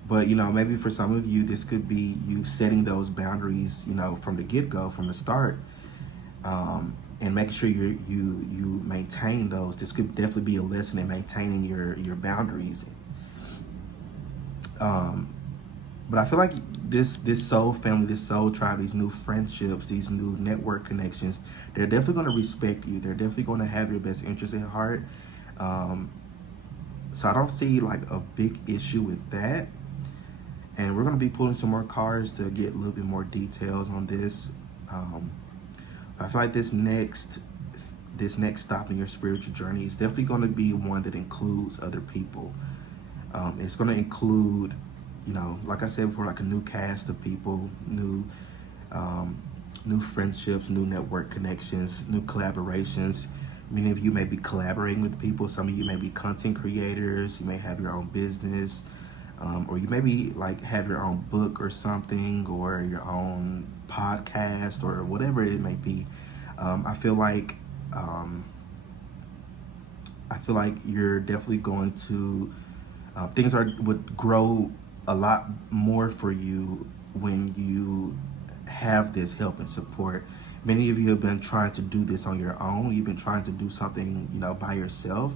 But maybe for some of you, this could be you setting those boundaries, from the get-go, from the start, and making sure you maintain those. This could definitely be a lesson in maintaining your boundaries. But I feel like this soul family, this soul tribe, these new friendships, these new network connections, they're definitely going to respect you. They're definitely going to have your best interest at heart. So I don't see like a big issue with that. And we're going to be pulling some more cards to get a little bit more details on this. I feel like this next stop in your spiritual journey is definitely going to be one that includes other people. It's going to include, like I said before, like a new cast of people, new friendships, new network connections, new collaborations. Many of you may be collaborating with people. Some of you may be content creators. You may have your own business. Or you maybe like have your own book or something, or your own podcast, or whatever it may be. I feel like you're definitely going to things would grow a lot more for you when you have this help and support. Many of you have been trying to do this on your own. You've been trying to do something, by yourself.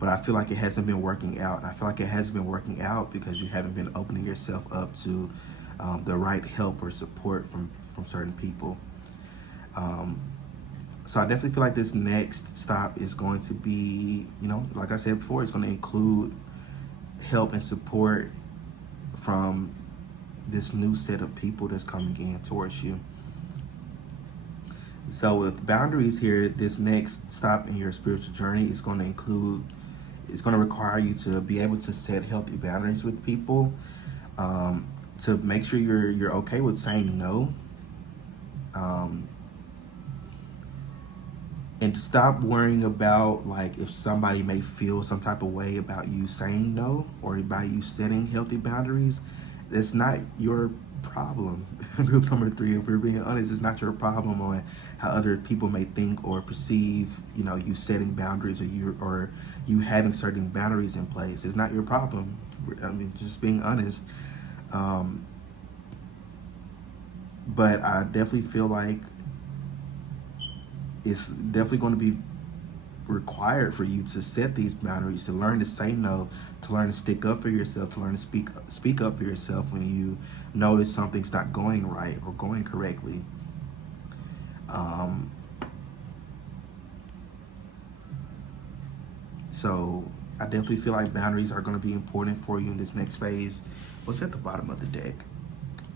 But I feel like it hasn't been working out. And I feel like it hasn't been working out because you haven't been opening yourself up to the right help or support from certain people. So I definitely feel like this next stop is going to be, like I said before, it's going to include help and support from this new set of people that's coming in towards you. So with boundaries here, this next stop in your spiritual journey is going to require you to be able to set healthy boundaries with people, to make sure you're okay with saying no, and to stop worrying about like if somebody may feel some type of way about you saying no or about you setting healthy boundaries. It's not your problem. Group number 3, if we're being honest, it's not your problem on how other people may think or perceive, you setting boundaries, or you having certain boundaries in place. It's not your problem. I mean, just being honest. But I definitely feel like it's definitely going to be required for you to set these boundaries, to learn to say no, to learn to stick up for yourself, to learn to speak up for yourself when you notice something's not going right or going correctly. So I definitely feel like boundaries are going to be important for you in this next phase. What's at the bottom of the deck?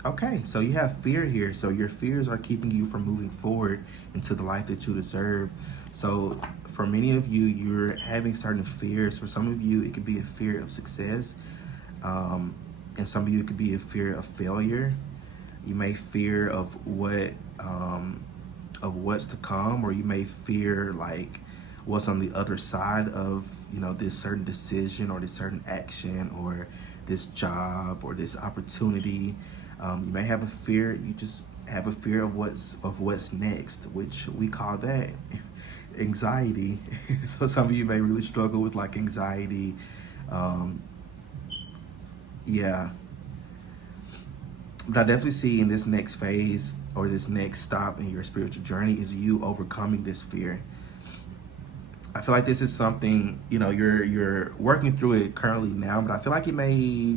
Okay, so you have fear here. So your fears are keeping you from moving forward into the life that you deserve. So for many of you, you're having certain fears. For some of you, it could be a fear of success. And some of you, it could be a fear of failure. You may fear of what's to come, or you may fear like what's on the other side of, this certain decision or this certain action or this job or this opportunity. You may have a fear. You just have a fear of what's next, which we call that anxiety. So some of you may really struggle with like anxiety. Yeah. But I definitely see in this next phase or this next stop in your spiritual journey is you overcoming this fear. I feel like this is something, you're working through it currently now, but I feel like it may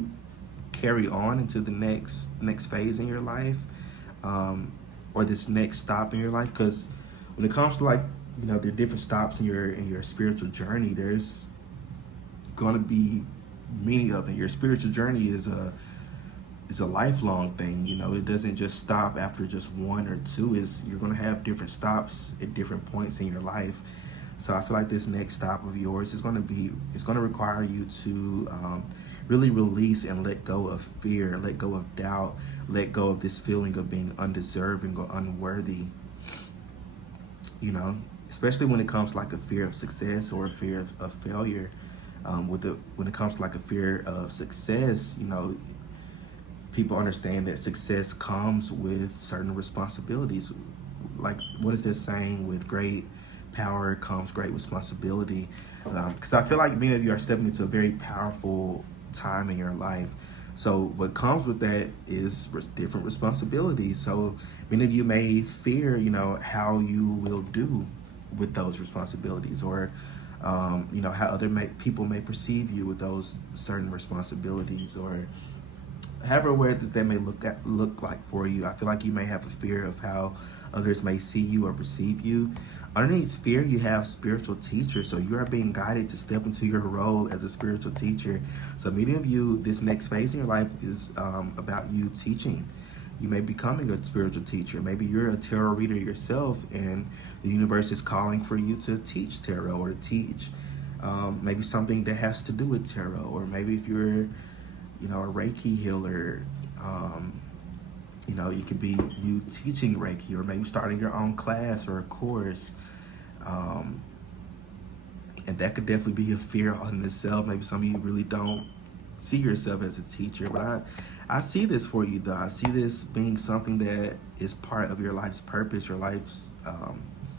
carry on into the next phase in your life, or this next stop in your life. Because when it comes to like, the different stops in your spiritual journey, there's going to be many of them. Your spiritual journey is is a lifelong thing. You know, it doesn't just stop after just one or two. Is you're going to have different stops at different points in your life. So I feel like this next stop of yours is going to be, it's going to require you to really release and let go of fear, let go of doubt, let go of this feeling of being undeserving or unworthy. You know, especially when it comes to like a fear of success or a fear of failure. When it comes to like a fear of success, you know, people understand that success comes with certain responsibilities. Like, what is this saying? With great power comes great responsibility. Because I feel like many of you are stepping into a very powerful time in your life. So what comes with that is different responsibilities. So many of you may fear, you know, how you will do with those responsibilities, or you know, how people may perceive you with those certain responsibilities, or however word that may look like for you. I feel like you may have a fear of how others may see you or perceive you. Underneath fear, you have spiritual teacher. So you are being guided to step into your role as a spiritual teacher. So many of you, this next phase in your life is about you teaching. You may be becoming a spiritual teacher. Maybe you're a tarot reader yourself, and the universe is calling for you to teach tarot, or to teach maybe something that has to do with tarot, or maybe if you're, you know, a Reiki healer, you know, it could be you teaching Reiki, or maybe starting your own class or a course. And that could definitely be a fear in itself. Maybe some of you really don't see yourself as a teacher, but I see this for you though. I see this being something that is part of your life's purpose, your life's,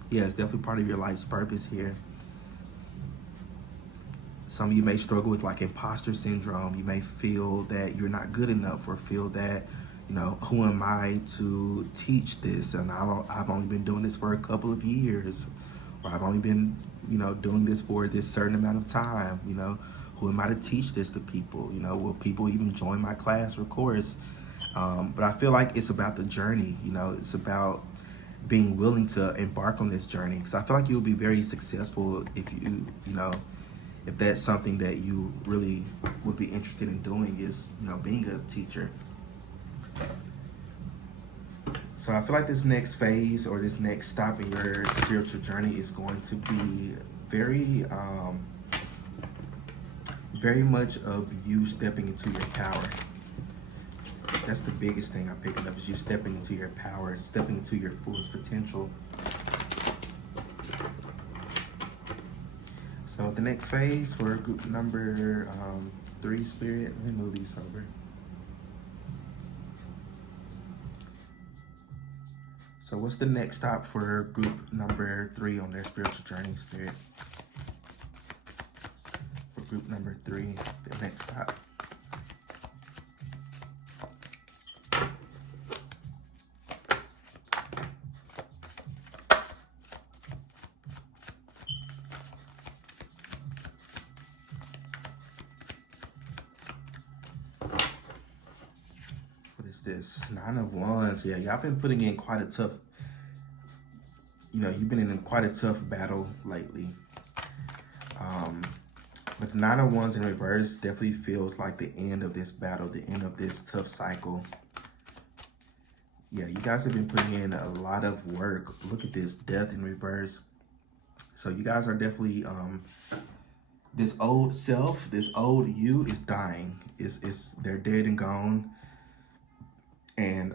yeah, it's definitely part of your life's purpose here. Some of you may struggle with like imposter syndrome. You may feel that you're not good enough, or feel that, you know, who am I to teach this? And I've only been doing this for a couple of years, or I've only been, you know, doing this for this certain amount of time. You know, who am I to teach this to people? You know, will people even join my class or course? But I feel like it's about the journey. You know, it's about being willing to embark on this journey, because I feel like you'll be very successful if you know, if that's something that you really would be interested in doing, is, you know, being a teacher. So I feel like this next phase, or this next stop in your spiritual journey, is going to be very, very much of you stepping into your power. That's the biggest thing I'm picking up, is you stepping into your power, stepping into your fullest potential. So the next phase for group number 3, Spirit, let me move these over. So what's the next stop for group number 3 on their spiritual journey, Spirit? For group number 3, the next stop. This 9 of Wands. Yeah, y'all been putting in quite a tough, you know, you've been in quite a tough battle lately. But the 9 of Wands in reverse definitely feels like the end of this battle, the end of this tough cycle. Yeah, you guys have been putting in a lot of work. Look at this, Death in reverse. So you guys are definitely, this old self, this old you is dying. They're dead and gone. And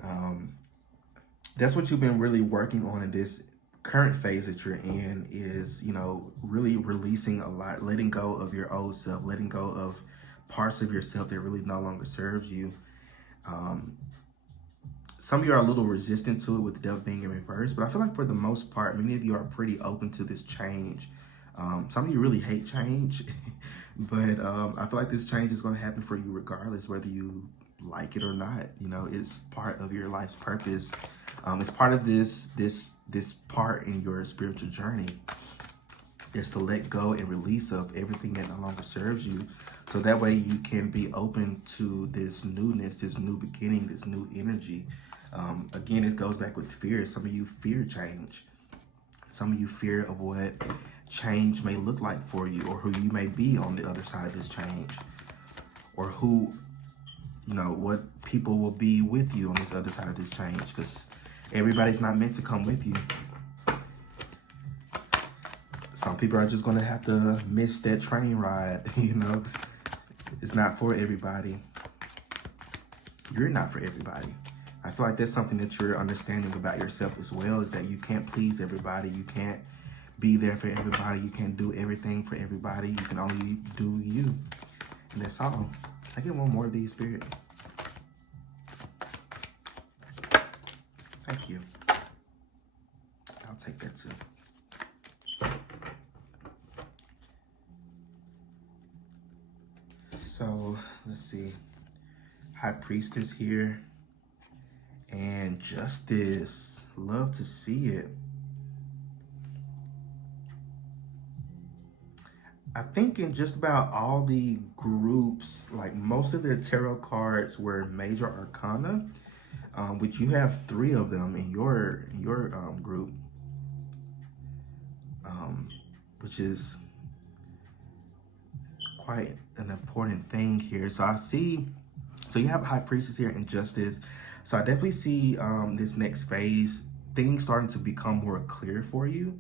that's what you've been really working on in this current phase that you're in, is, you know, really releasing a lot, letting go of your old self, letting go of parts of yourself that really no longer serves you. Some of you are a little resistant to it with the Devil being in reverse, but I feel like for the most part, many of you are pretty open to this change. Some of you really hate change, but I feel like this change is going to happen for you regardless, whether you like it or not. You know, it's part of your life's purpose. It's part of this part in your spiritual journey, is to let go and release of everything that no longer serves you, so that way you can be open to this newness, this new beginning, this new energy. Again, it goes back with fear. Some of you fear change. Some of you fear of what change may look like for you, or who you may be on the other side of this change, or who what people will be with you on this other side of this change, because everybody's not meant to come with you. Some people are just going to have to miss that train ride. It's not for everybody. You're not for everybody. I feel like that's something that you're understanding about yourself as well, is that you can't please everybody. You can't be there for everybody. You can't do everything for everybody. You can only do you. And that's all. I get one more of these, Spirit. Thank you. I'll take that too. So let's see. High Priestess here. And Justice. Love to see it. I think in just about all the groups, like most of their tarot cards were major arcana, which you have 3 of them in your group, which is quite an important thing here. So I see, so you have High Priestess here and Justice. So I definitely see this next phase, things starting to become more clear for you.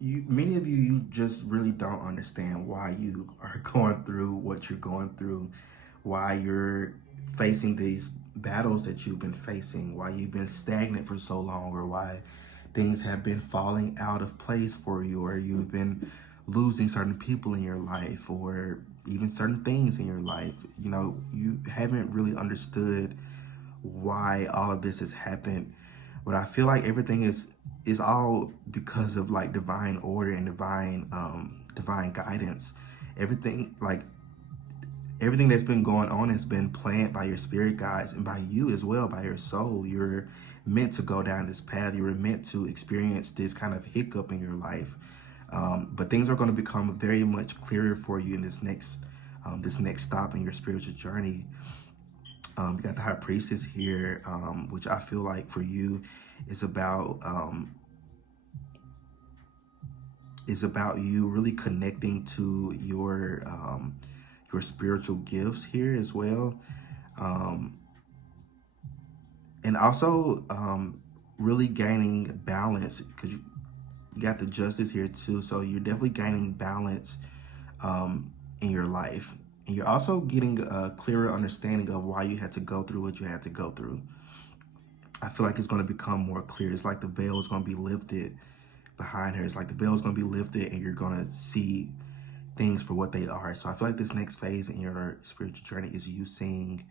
Many of you just really don't understand why you are going through what you're going through, why you're facing these battles that you've been facing, why you've been stagnant for so long, or why things have been falling out of place for you, or you've been losing certain people in your life, or even certain things in your life. You haven't really understood why all of this has happened. But I feel like everything is all because of like divine order and divine guidance. Everything that's been going on has been planned by your spirit guides and by you as well, by your soul. You're meant to go down this path. You were meant to experience this kind of hiccup in your life. But things are going to become very much clearer for you in this next stop in your spiritual journey. You got the High Priestess here, which I feel like for you is about you really connecting to your spiritual gifts here as well, and also really gaining balance, because you got the Justice here too. So you're definitely gaining balance in your life. And you're also getting a clearer understanding of why you had to go through what you had to go through. I feel like it's going to become more clear. It's like the veil is going to be lifted behind her. It's like the veil is going to be lifted and you're going to see things for what they are. So I feel like this next phase in your spiritual journey is you seeing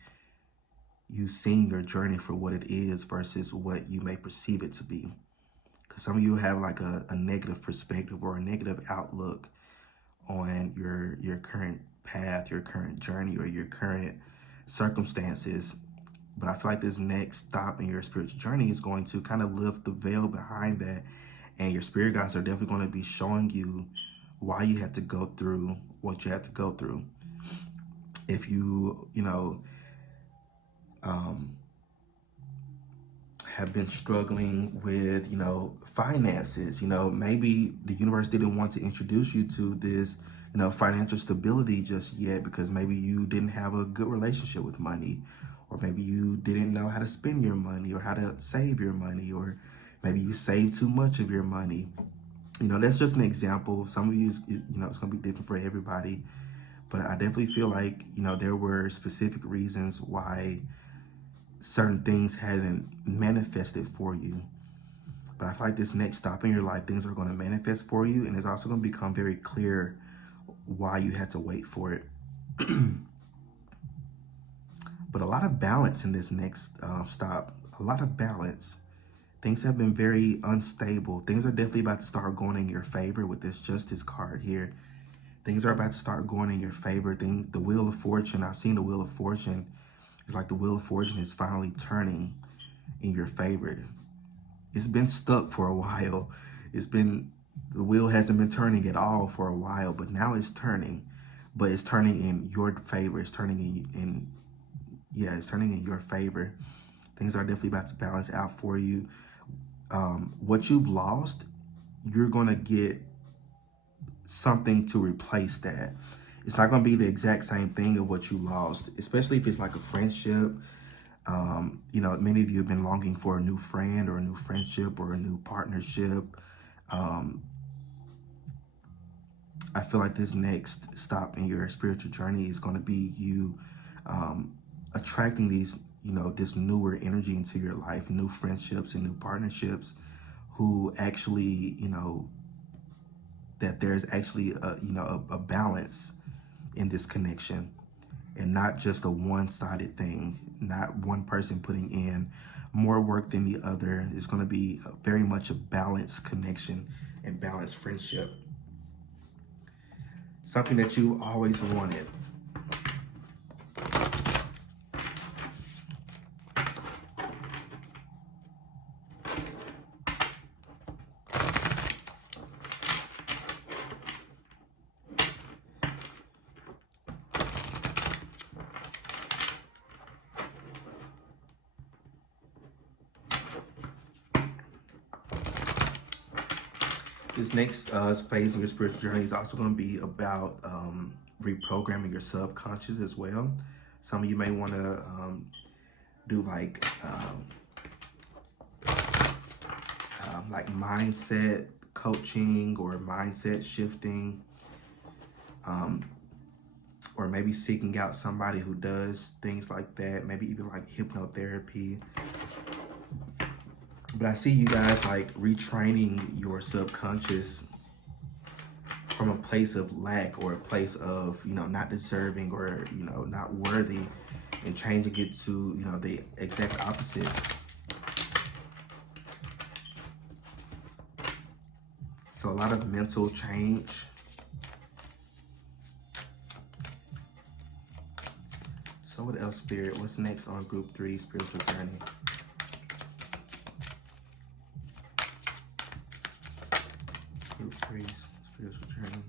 your journey for what it is versus what you may perceive it to be. Because some of you have like a negative perspective or a negative outlook on your current path, your current journey, or your current circumstances. But I feel like this next stop in your spiritual journey is going to kind of lift the veil behind that, and your spirit guides are definitely going to be showing you why you had to go through what you had to go through. If you have been struggling with finances, maybe the universe didn't want to introduce you to this financial stability just yet, because maybe you didn't have a good relationship with money, or maybe you didn't know how to spend your money or how to save your money, or maybe you saved too much of your money. That's just an example. Some of you, it's going to be different for everybody, but I definitely feel like, there were specific reasons why certain things hadn't manifested for you. But I feel like this next stop in your life, things are going to manifest for you, and it's also going to become very clear why you had to wait for it. But a lot of balance in this next stop. A lot of balance. Things have been very unstable. Things are definitely about to start going in your favor with this Justice card here. Things are about to start going in your favor. The Wheel of Fortune, I've seen the Wheel of Fortune. It's like the Wheel of Fortune is finally turning in your favor. It's been stuck for a while. The wheel hasn't been turning at all for a while, but now it's turning. But it's turning in your favor. It's turning it's turning in your favor. Things are definitely about to balance out for you. What you've lost, you're going to get something to replace that. It's not going to be the exact same thing of what you lost, especially if it's like a friendship. You know, many of you have been longing for a new friend or a new friendship or a new partnership. Um, I feel like this next stop in your spiritual journey is going to be you um, attracting these, you know, this newer energy into your life, new friendships and new partnerships who actually, you know, that there's actually a, you know, a balance in this connection and not just a one-sided thing, not one person putting in more work than the other. It's going to be very much a balanced connection and balanced friendship. Something that you've always wanted. This next phase of your spiritual journey is also going to be about reprogramming your subconscious as well. Some of you may want to do like mindset coaching or mindset shifting, or maybe seeking out somebody who does things like that, maybe even like hypnotherapy. But I see you guys like retraining your subconscious from a place of lack or a place of, you know, not deserving or, you know, not worthy, and changing it to, you know, the exact opposite. So a lot of mental change. So what else, Spirit? What's next on group 3, spiritual journey? Group 3, spiritual journey.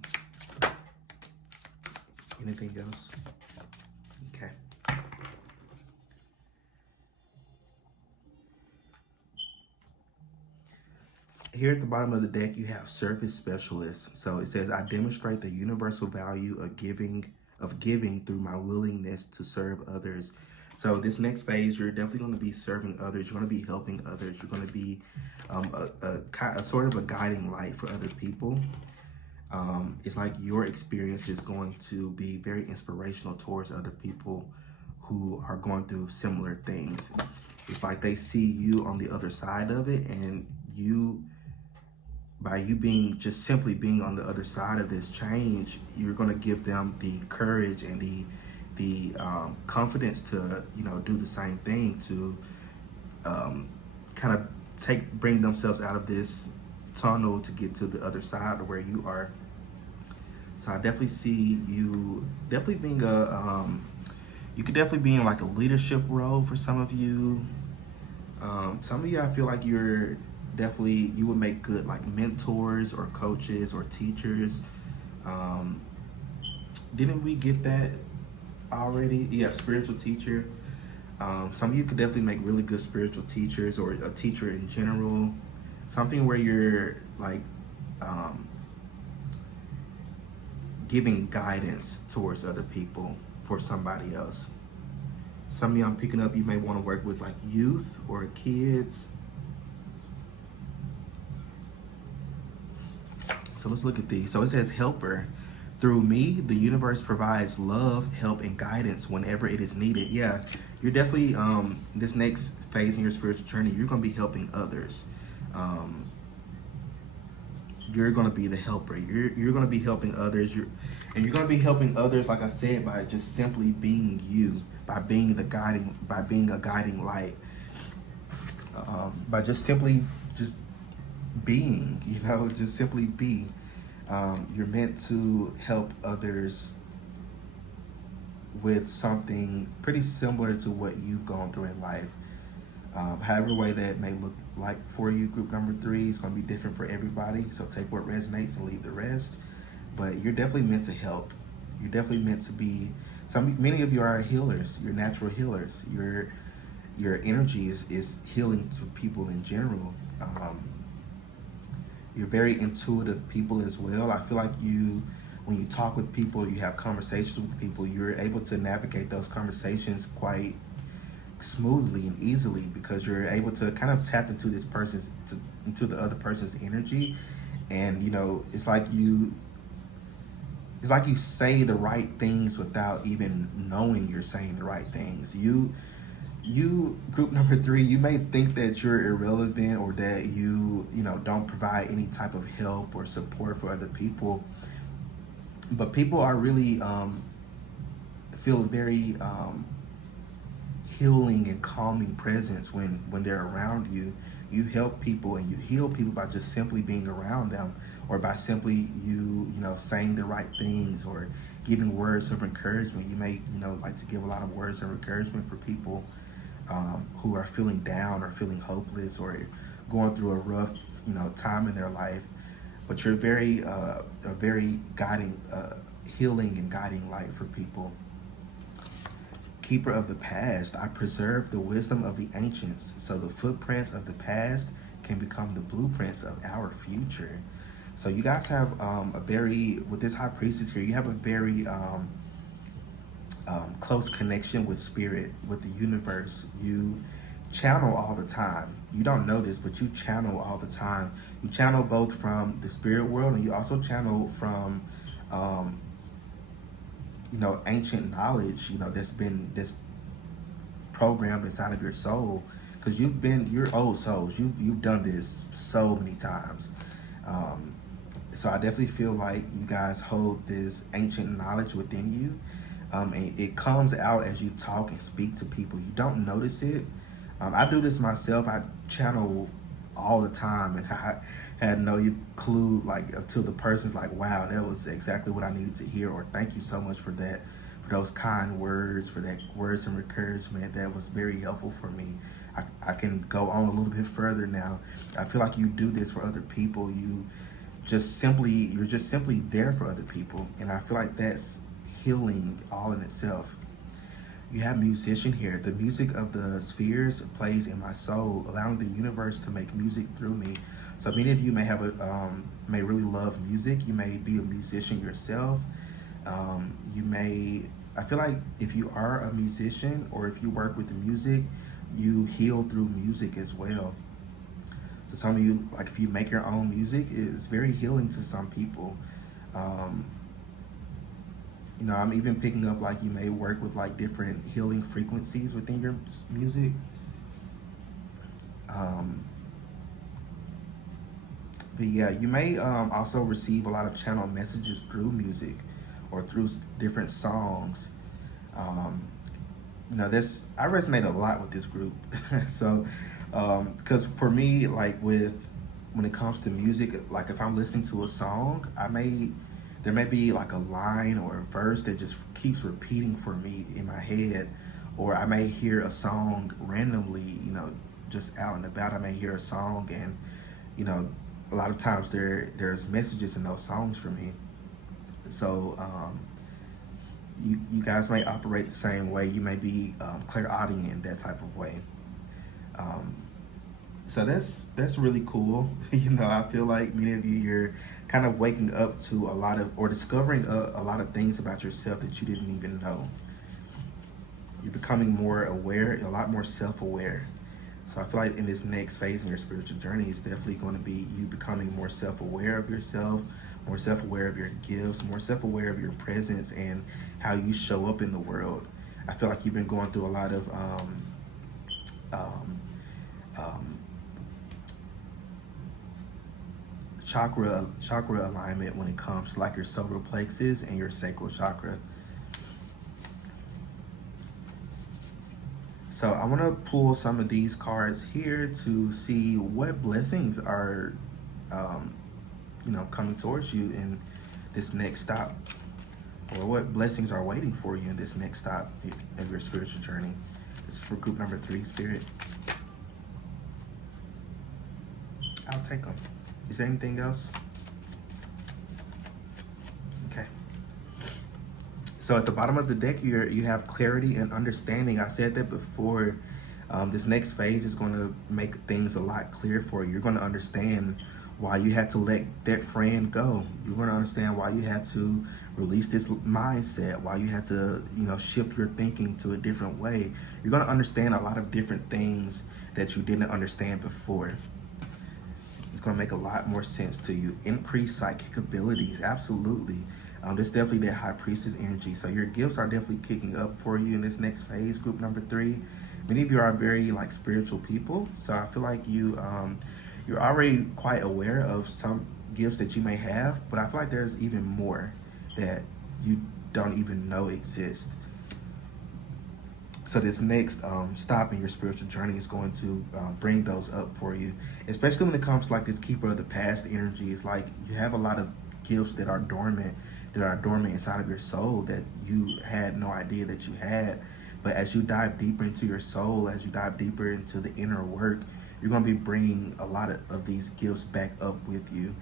Anything else? Okay. Here at the bottom of the deck, you have service specialists. So it says, I demonstrate the universal value of giving through my willingness to serve others. So this next phase, you're definitely going to be serving others. You're going to be helping others. You're going to be a sort of a guiding light for other people. It's like your experience is going to be very inspirational towards other people who are going through similar things. It's like they see you on the other side of it, and by you being just simply being on the other side of this change, you're going to give them the courage and the confidence to, you know, do the same thing, to kind of bring themselves out of this tunnel to get to the other side of where you are. So I definitely see you definitely being you could definitely be in like a leadership role for some of you. Some of you, I feel like you would make good like mentors or coaches or teachers. Didn't we get that already? Yeah, spiritual teacher. Some of you could definitely make really good spiritual teachers or a teacher in general. Something where you're like giving guidance towards other people for somebody else. Some of you I'm picking up, you may want to work with like youth or kids. So let's look at these. So it says helper. Through me, the universe provides love, help, and guidance whenever it is needed. Yeah, you're definitely, this next phase in your spiritual journey, you're going to be helping others. You're going to be the helper. You're going to be helping others. You're going to be helping others, like I said, by just simply being you, by being a guiding light, by just simply just being, you know, just simply be. You're meant to help others with something pretty similar to what you've gone through in life. However way that may look like for you, group number 3 is going to be different for everybody. So take what resonates and leave the rest. But you're definitely meant to help. You're definitely meant to be. Many of you are healers. You're natural healers. Your energy is healing to people in general. You're very intuitive people as well. I feel like you when you talk with people, you have conversations with people, you're able to navigate those conversations quite smoothly and easily because you're able to kind of tap into into the other person's energy, and it's like you say the right things without even knowing you're saying the right things. You group number three, you may think that you're irrelevant or that you don't provide any type of help or support for other people, but people are really feel very healing and calming presence when they're around you. You help people and you heal people by just simply being around them, or by simply saying the right things or giving words of encouragement. You may like to give a lot of words of encouragement for people who are feeling down or feeling hopeless or going through a rough time in their life. But you're a very guiding, healing and guiding light for people. Keeper of the past, I preserve the wisdom of the ancients, so the footprints of the past can become the blueprints of our future. So you guys have with this high priestess here, you have a very close connection with spirit, with the universe. You channel all the time. You don't know this, but you channel all the time. You channel both from the spirit world, and you also channel from ancient knowledge, that's programmed inside of your soul, because you're old souls. You've done this so many times. So I definitely feel like you guys hold this ancient knowledge within you, and it comes out as you talk and speak to people. You don't notice it. I do this myself. I channel all the time, and I had no clue, like, until the person's like, wow, that was exactly what I needed to hear, or thank you so much for that, for those kind words, for that words of encouragement. That was very helpful for me. I can go on a little bit further now. I feel like you do this for other people. You're just simply there for other people, and I feel like that's healing all in itself. You have musician here. The music of the spheres plays in my soul, allowing the universe to make music through me. So many of you may have may really love music. You may be a musician yourself. I feel like if you are a musician or if you work with the music, you heal through music as well. So some of you, like, if you make your own music, it's very healing to some people. I'm even picking up, like, you may work with like different healing frequencies within your music. But yeah, you may also receive a lot of channel messages through music or through different songs. This I resonate a lot with this group. So, because for me, like, when it comes to music, like, if I'm listening to a song, there may be like a line or a verse that just keeps repeating for me in my head, or I may hear a song randomly, just out and about. I may hear a song, and a lot of times there's messages in those songs for me. So you guys may operate the same way. You may be clairaudient, that type of way. So that's really cool. I feel like many of you, you're kind of waking up to a lot of, or discovering a lot of things about yourself that you didn't even know. You're becoming more aware, a lot more self-aware. So I feel like in this next phase in your spiritual journey, it's definitely going to be you becoming more self-aware of yourself, more self-aware of your gifts, more self-aware of your presence and how you show up in the world. I feel like you've been going through a lot of chakra alignment when it comes to, like, your solar plexus and your sacral chakra. So I want to pull some of these cards here to see what blessings are coming towards you in this next stop, or what blessings are waiting for you in this next stop of your spiritual journey. This is for group number 3, Spirit. I'll take them. Is there anything else? Okay. So at the bottom of the deck, you have clarity and understanding. I said that before. This next phase is going to make things a lot clearer for you. You're going to understand why you had to let that friend go. You're going to understand why you had to release this mindset, why you had to, shift your thinking to a different way. You're going to understand a lot of different things that you didn't understand before. It's going to make a lot more sense to you. Increase psychic abilities, absolutely. This definitely that high priestess energy. So your gifts are definitely kicking up for you in this next phase, group number 3. Many of you are very spiritual people, so I feel like you're already quite aware of some gifts that you may have, but I feel like there's even more that you don't even know exist. So this next stop in your spiritual journey is going to bring those up for you, especially when it comes to like this keeper of the past energy. It's like you have a lot of gifts that are dormant inside of your soul that you had no idea that you had. But as you dive deeper into your soul, as you dive deeper into the inner work, you're going to be bringing a lot of these gifts back up with you.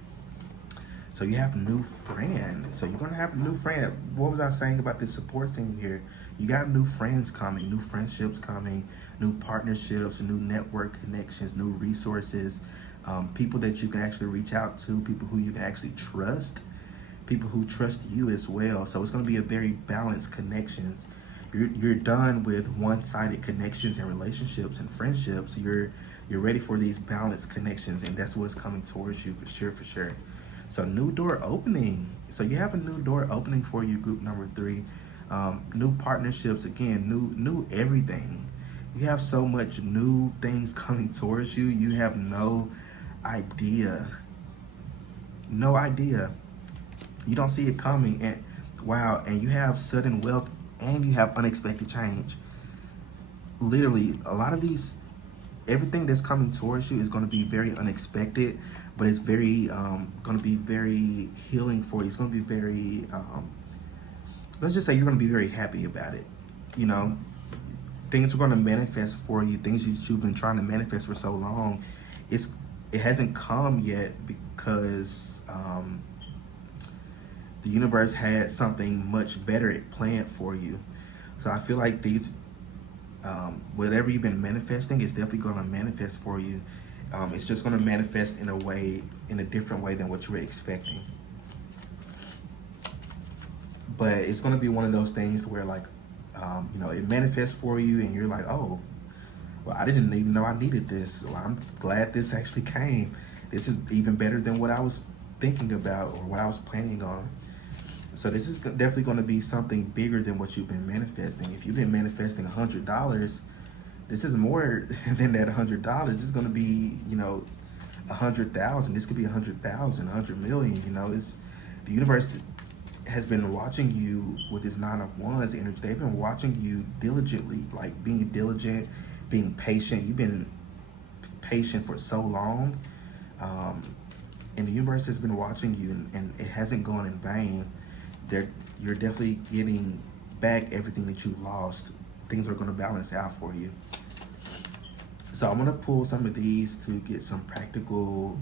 So you have new friends. So you're going to have a new friend. What was I saying about this support team here? You got new friends coming, new friendships coming, new partnerships, new network connections, new resources, people that you can actually reach out to, people who you can actually trust, people who trust you as well. So it's going to be a very balanced connections. You're done with one-sided connections and relationships and friendships. You're ready for these balanced connections, and that's what's coming towards you for sure. So new door opening. So you have a new door opening for you, group number 3. New partnerships, again, new everything. You have so much new things coming towards you. You have no idea. No idea. You don't see it coming, and wow, and you have sudden wealth and you have unexpected change. Literally, a lot of these, everything that's coming towards you is going to be very unexpected, but it's very going to be very healing for you. It's going to be very, let's just say you're going to be very happy about it. Things are going to manifest for you, things that you've been trying to manifest for so long. It hasn't come yet because the universe had something much better planned for you. So I feel like these, whatever you've been manifesting is definitely going to manifest for you. It's just going to manifest in a different way than what you were expecting. But it's going to be one of those things where it manifests for you and you're like, oh, well, I didn't even know I needed this. Well, I'm glad this actually came. This is even better than what I was thinking about or what I was planning on. So this is definitely going to be something bigger than what you've been manifesting. If you've been manifesting $100, this is more than that $100. This is going to be, 100,000. This could be 100,000, 100 million. It's the universe has been watching you with this 9 of Wands energy. They've been watching you diligently, like being diligent, being patient. You've been patient for so long, and the universe has been watching you, and it hasn't gone in vain. You're definitely getting back everything that you lost. Things are going to balance out for you. So I'm going to pull some of these to get some practical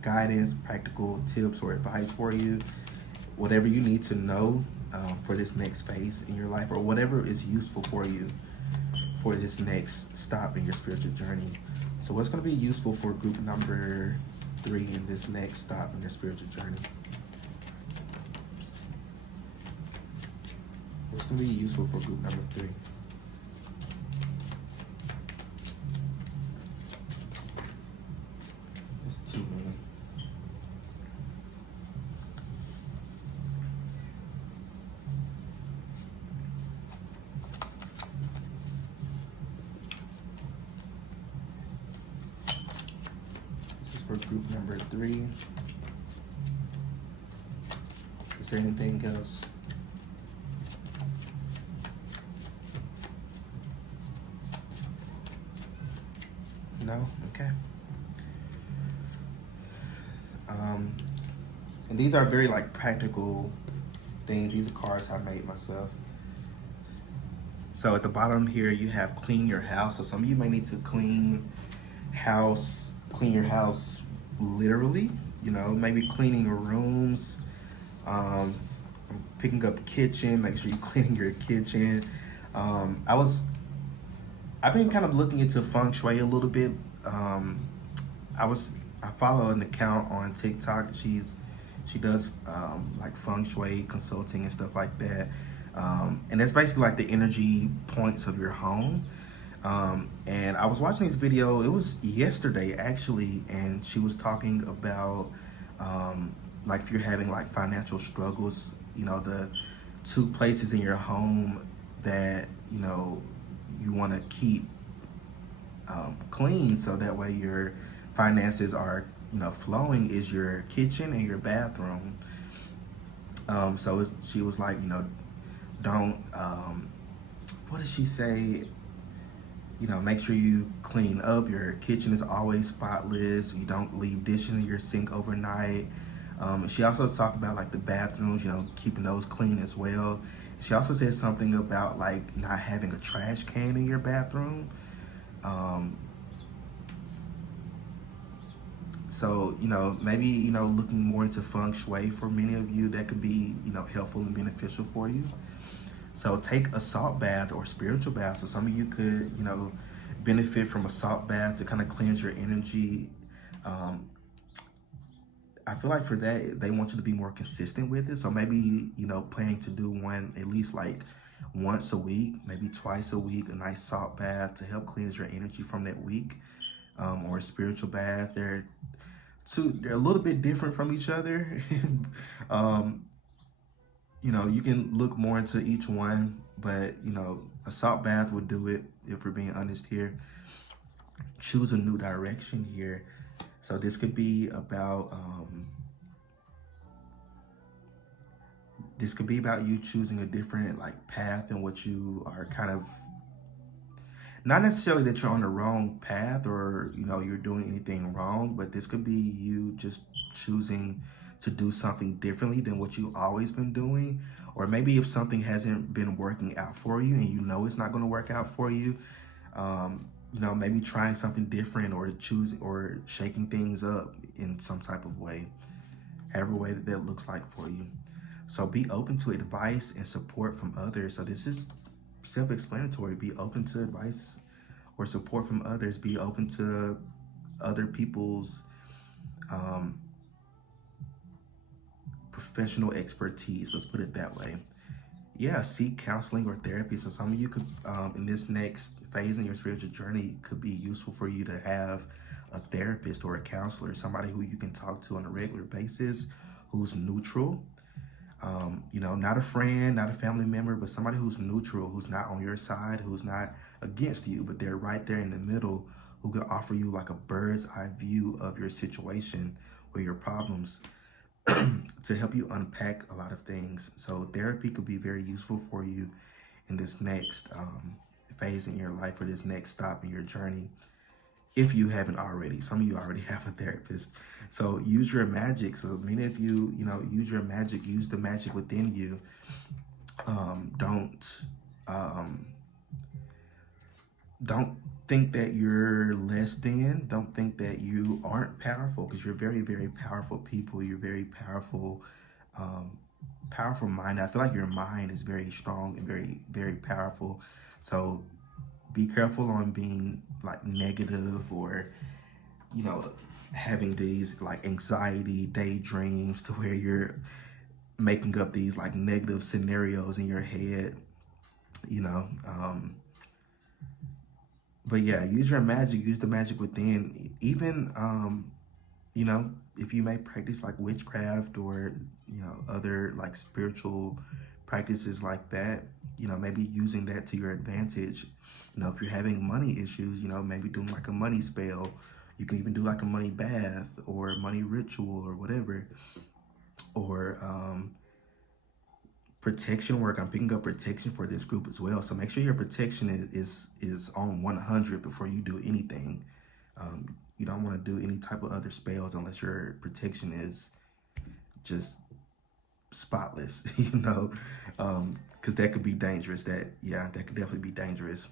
guidance, practical tips or advice for you. Whatever you need to know for this next phase in your life, or whatever is useful for you for this next stop in your spiritual journey. So what's going to be useful for group number 3 in this next stop in your spiritual journey? What's going to be useful for group number 3? That's 2 million. This is for group number 3. Is there anything else? No? Okay. And these are very practical things. These are cards I made myself. So at the bottom here you have clean your house. So some of you may need to clean your house literally, maybe cleaning your rooms. I'm picking up kitchen, make sure you're cleaning your kitchen. I've been kind of looking into feng shui a little bit. I was I follow an account on TikTok. She does like feng shui consulting and stuff like that. And that's basically like the energy points of your home. And I was watching this video, it was yesterday actually, and she was talking about like if you're having like financial struggles, the two places in your home that, you want to keep clean so that way your finances are, flowing is your kitchen and your bathroom. She was like, don't, what did she say? Make sure you clean up. Your kitchen is always spotless. You don't leave dishes in your sink overnight. She also talked about like the bathrooms, keeping those clean as well. She also said something about like not having a trash can in your bathroom. Um, maybe, looking more into feng shui for many of you, that could be, helpful and beneficial for you. So take a salt bath or spiritual bath. So some of you could, benefit from a salt bath to kind of cleanse your energy. Um, I feel like for that, they want you to be more consistent with it. So maybe, planning to do one at least like once a week, maybe twice a week, a nice salt bath to help cleanse your energy from that week. Or a spiritual bath. They're a little bit different from each other. um, you can look more into each one, but a salt bath would do it if we're being honest here. Choose a new direction here. So this could be about you choosing a different like path and what you are kind of, not necessarily that you're on the wrong path or you're doing anything wrong, but this could be you just choosing to do something differently than what you've always been doing. Or maybe if something hasn't been working out for you and it's not going to work out for you, maybe trying something different or choosing or shaking things up in some type of way, however way that looks like for you. So be open to advice and support from others. So this is self-explanatory. Be open to advice or support from others. Be open to other people's professional expertise. Let's put it that way. Yeah, seek counseling or therapy. So some of you could, in this next phase in your spiritual journey, could be useful for you to have a therapist or a counselor, somebody who you can talk to on a regular basis, who's neutral. Not a friend, not a family member, but somebody who's neutral, who's not on your side, who's not against you, but they're right there in the middle, who can offer you like a bird's eye view of your situation or your problems to help you unpack a lot of things. So therapy could be very useful for you in this next phase in your life or this next stop in your journey. If you haven't already, some of you already have a therapist. So use your magic. So many of you, use your magic, use the magic within you. Don't think that you're less than. Don't think that you aren't powerful, because you're very, very powerful people. You're very powerful, powerful mind. I feel like your mind is very strong and very, very powerful. So be careful on being like negative or, having these like anxiety daydreams to where you're making up these like negative scenarios in your head, but yeah, use your magic, use the magic within. Even, if you may practice like witchcraft or, other like spiritual practices like that, maybe using that to your advantage. If you're having money issues, maybe doing like a money spell. You can even do like a money bath or a money ritual or whatever. Or protection work. I'm picking up protection for this group as well. So make sure your protection is on 100 before you do anything. You don't want to do any type of other spells unless your protection is just spotless, because that could be dangerous. That could definitely be dangerous.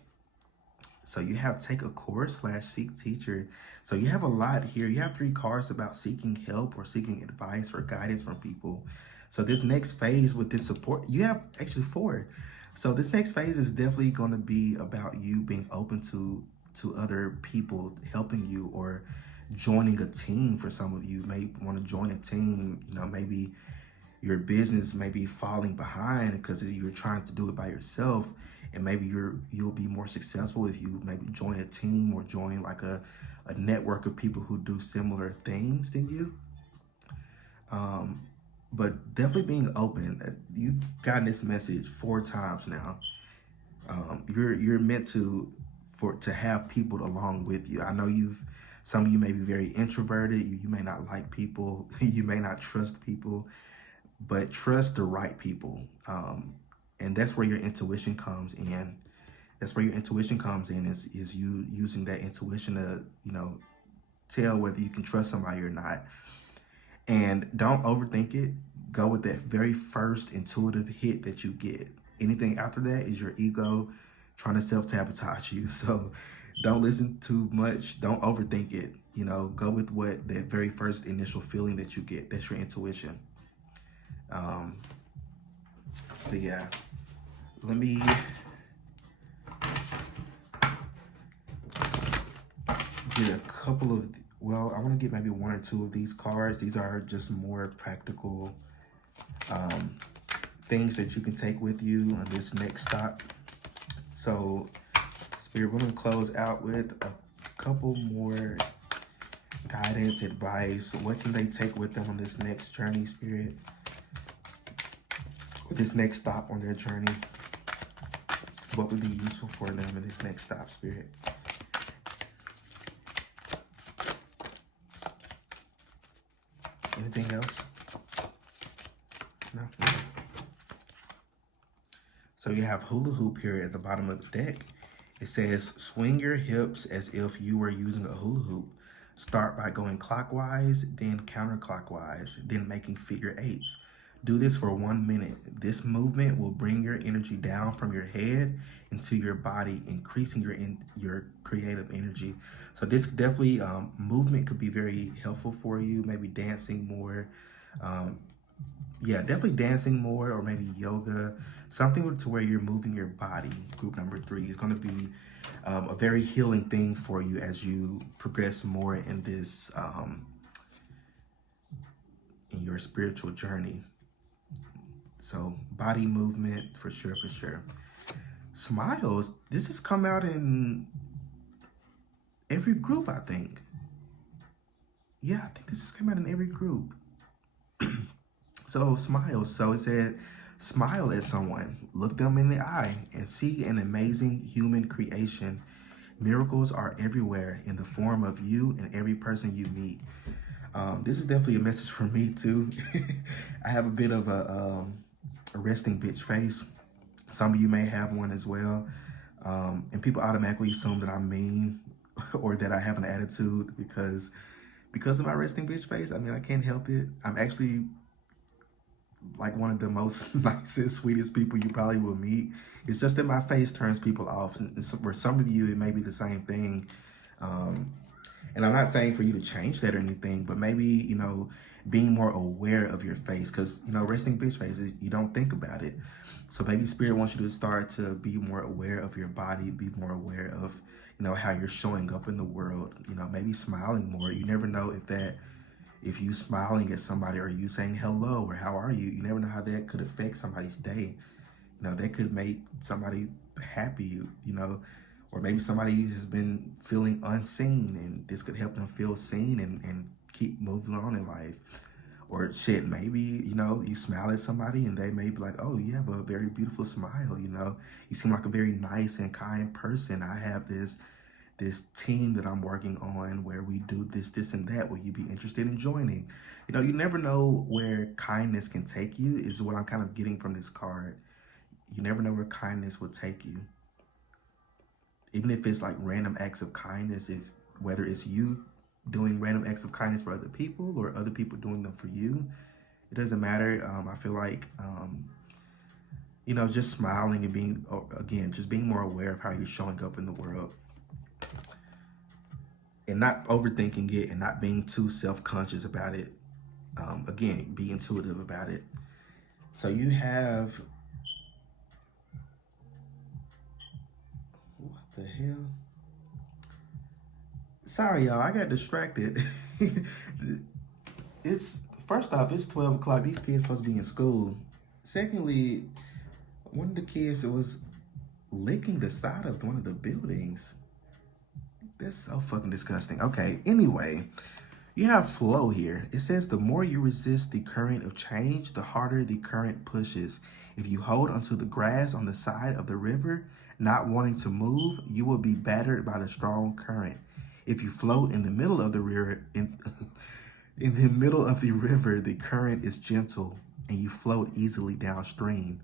So you have take a course / seek teacher. So you have a lot here. You have 3 cards about seeking help or seeking advice or guidance from people. So this next phase with this support, you have actually 4. So this next phase is definitely going to be about you being open to other people helping you or joining a team. For some of you may want to join a team. Maybe your business may be falling behind because you're trying to do it by yourself, and maybe you'll be more successful if you maybe join a team or join like a network of people who do similar things than you. But definitely being open. You've gotten this message 4 times now. You're meant to have people along with you. I know some of you may be very introverted. You may not like people. You may not trust people, but trust the right people. And that's where your intuition comes in. That's where your intuition comes in, is you using that intuition to, tell whether you can trust somebody or not. And don't overthink it. Go with that very first intuitive hit that you get. Anything after that is your ego trying to self-sabotage you. So don't listen too much. Don't overthink it. Go with what that very first initial feeling that you get. That's your intuition. But yeah, let me get a couple of, I want to get maybe 1 or 2 of these cards. These are just more practical things that you can take with you on this next stop. So, Spirit, we're going to close out with a couple more guidance, advice. What can they take with them on this next journey, Spirit? Or this next stop on their journey? What would be useful for them in this next stop, Spirit? Anything else? No? So you have hula hoop here at the bottom of the deck. It says, swing your hips as if you were using a hula hoop. Start by going clockwise, then counterclockwise, then making figure 8s. Do this for 1 minute. This movement will bring your energy down from your head into your body, increasing your creative energy. So this definitely, movement could be very helpful for you. Maybe dancing more. Yeah, definitely dancing more, or maybe yoga. Something to where you're moving your body. Group number 3 is going to be a very healing thing for you as you progress more in this, in your spiritual journey. So body movement, for sure, for sure. Smiles, this has come out in every group, I think. Yeah, I think this has come out in every group. So smiles, so it said, smile at someone, look them in the eye, and see an amazing human creation. Miracles are everywhere in the form of you and every person you meet. This is definitely a message for me too. I have a bit of a resting bitch face. Some of you may have one as well. And people automatically assume that I'm mean or that I have an attitude because of my resting bitch face. I mean, I can't help it. I'm actually like one of the most nicest, sweetest people you probably will meet. It's just that my face turns people off. For some of you, it may be the same thing. And I'm not saying for you to change that or anything, but maybe, being more aware of your face, because, resting bitch face, you don't think about it. So maybe Spirit wants you to start to be more aware of your body, be more aware of, how you're showing up in the world, maybe smiling more. You never know if you smiling at somebody or you saying hello or how are you, you never know how that could affect somebody's day. That could make somebody happy, or maybe somebody has been feeling unseen and this could help them feel seen and keep moving on in life. Or shit, maybe, you smile at somebody and they may be like, oh, you have a very beautiful smile, you seem like a very nice and kind person. I have this team that I'm working on where we do this and that. Will you be interested in joining? You never know where kindness can take you, is what I'm kind of getting from this card. You never know where kindness will take you. Even if it's like random acts of kindness, whether it's you doing random acts of kindness for other people or other people doing them for you, it doesn't matter. I feel like, just smiling and being more aware of how you're showing up in the world. And not overthinking it and not being too self-conscious about it. Again, be intuitive about it. So you have, what the hell? Sorry, y'all. I got distracted. It's first off, it's 12 o'clock. These kids supposed to be in school. Secondly, one of the kids was licking the side of one of the buildings. That's so fucking disgusting. Okay, anyway, you have flow here. It says the more you resist the current of change, the harder the current pushes. If you hold onto the grass on the side of the river, not wanting to move, you will be battered by the strong current. If you float in the middle of the river, in the middle of the river, the current is gentle and you float easily downstream.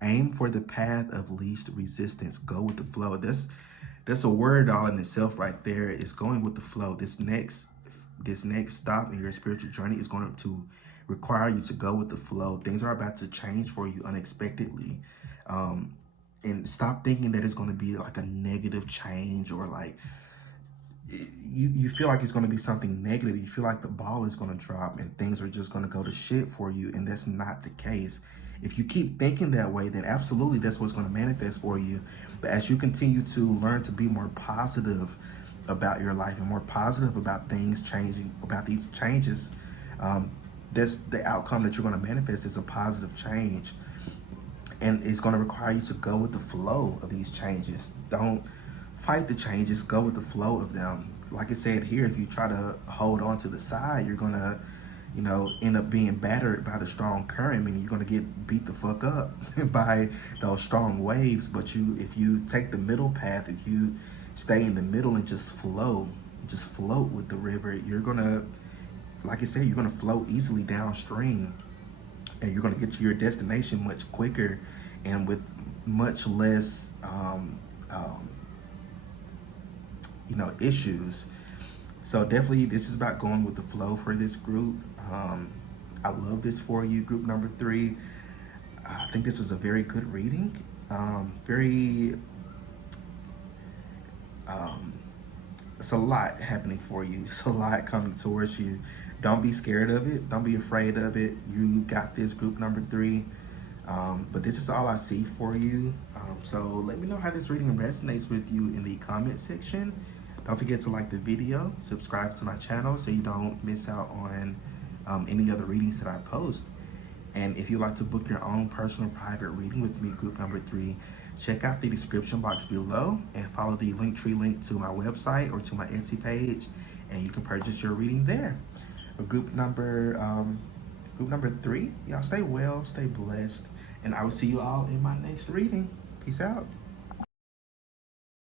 Aim for the path of least resistance. Go with the flow. That's a word all in itself right there. Is going with the flow. This next stop in your spiritual journey is going to require you to go with the flow. Things are about to change for you unexpectedly. And stop thinking that it's going to be like a negative change, or like you feel like it's going to be something negative. You feel like the ball is going to drop and things are just going to go to shit for you. And that's not the case. If you keep thinking that way, then absolutely that's what's going to manifest for you. But as you continue to learn to be more positive about your life and more positive about things changing, about these changes, that's the outcome that you're going to manifest is a positive change. And it's going to require you to go with the flow of these changes. Don't fight the changes, go with the flow of them. Like I said here, if you try to hold on to the side, you're going to, end up being battered by the strong current. I mean, you're going to get beat the fuck up by those strong waves. But if you take the middle path, if you stay in the middle and just float with the river, you're going to, like I said, you're going to float easily downstream. And you're going to get to your destination much quicker and with much less, issues. So definitely this is about going with the flow for this group. I love this for you, group number 3. I think this was a very good reading. It's a lot happening for you. It's a lot coming towards you. Don't be scared of it. Don't be afraid of it. You got this, group number 3. But this is all I see for you. So let me know how this reading resonates with you in the comment section. Don't forget to like the video, subscribe to my channel so you don't miss out on any other readings that I post. And if you'd like to book your own personal private reading with me, group number 3, check out the description box below and follow the Linktree link to my website or to my Etsy page, and you can purchase your reading there. Group number 3, y'all stay well, stay blessed, and I will see you all in my next reading. Peace out.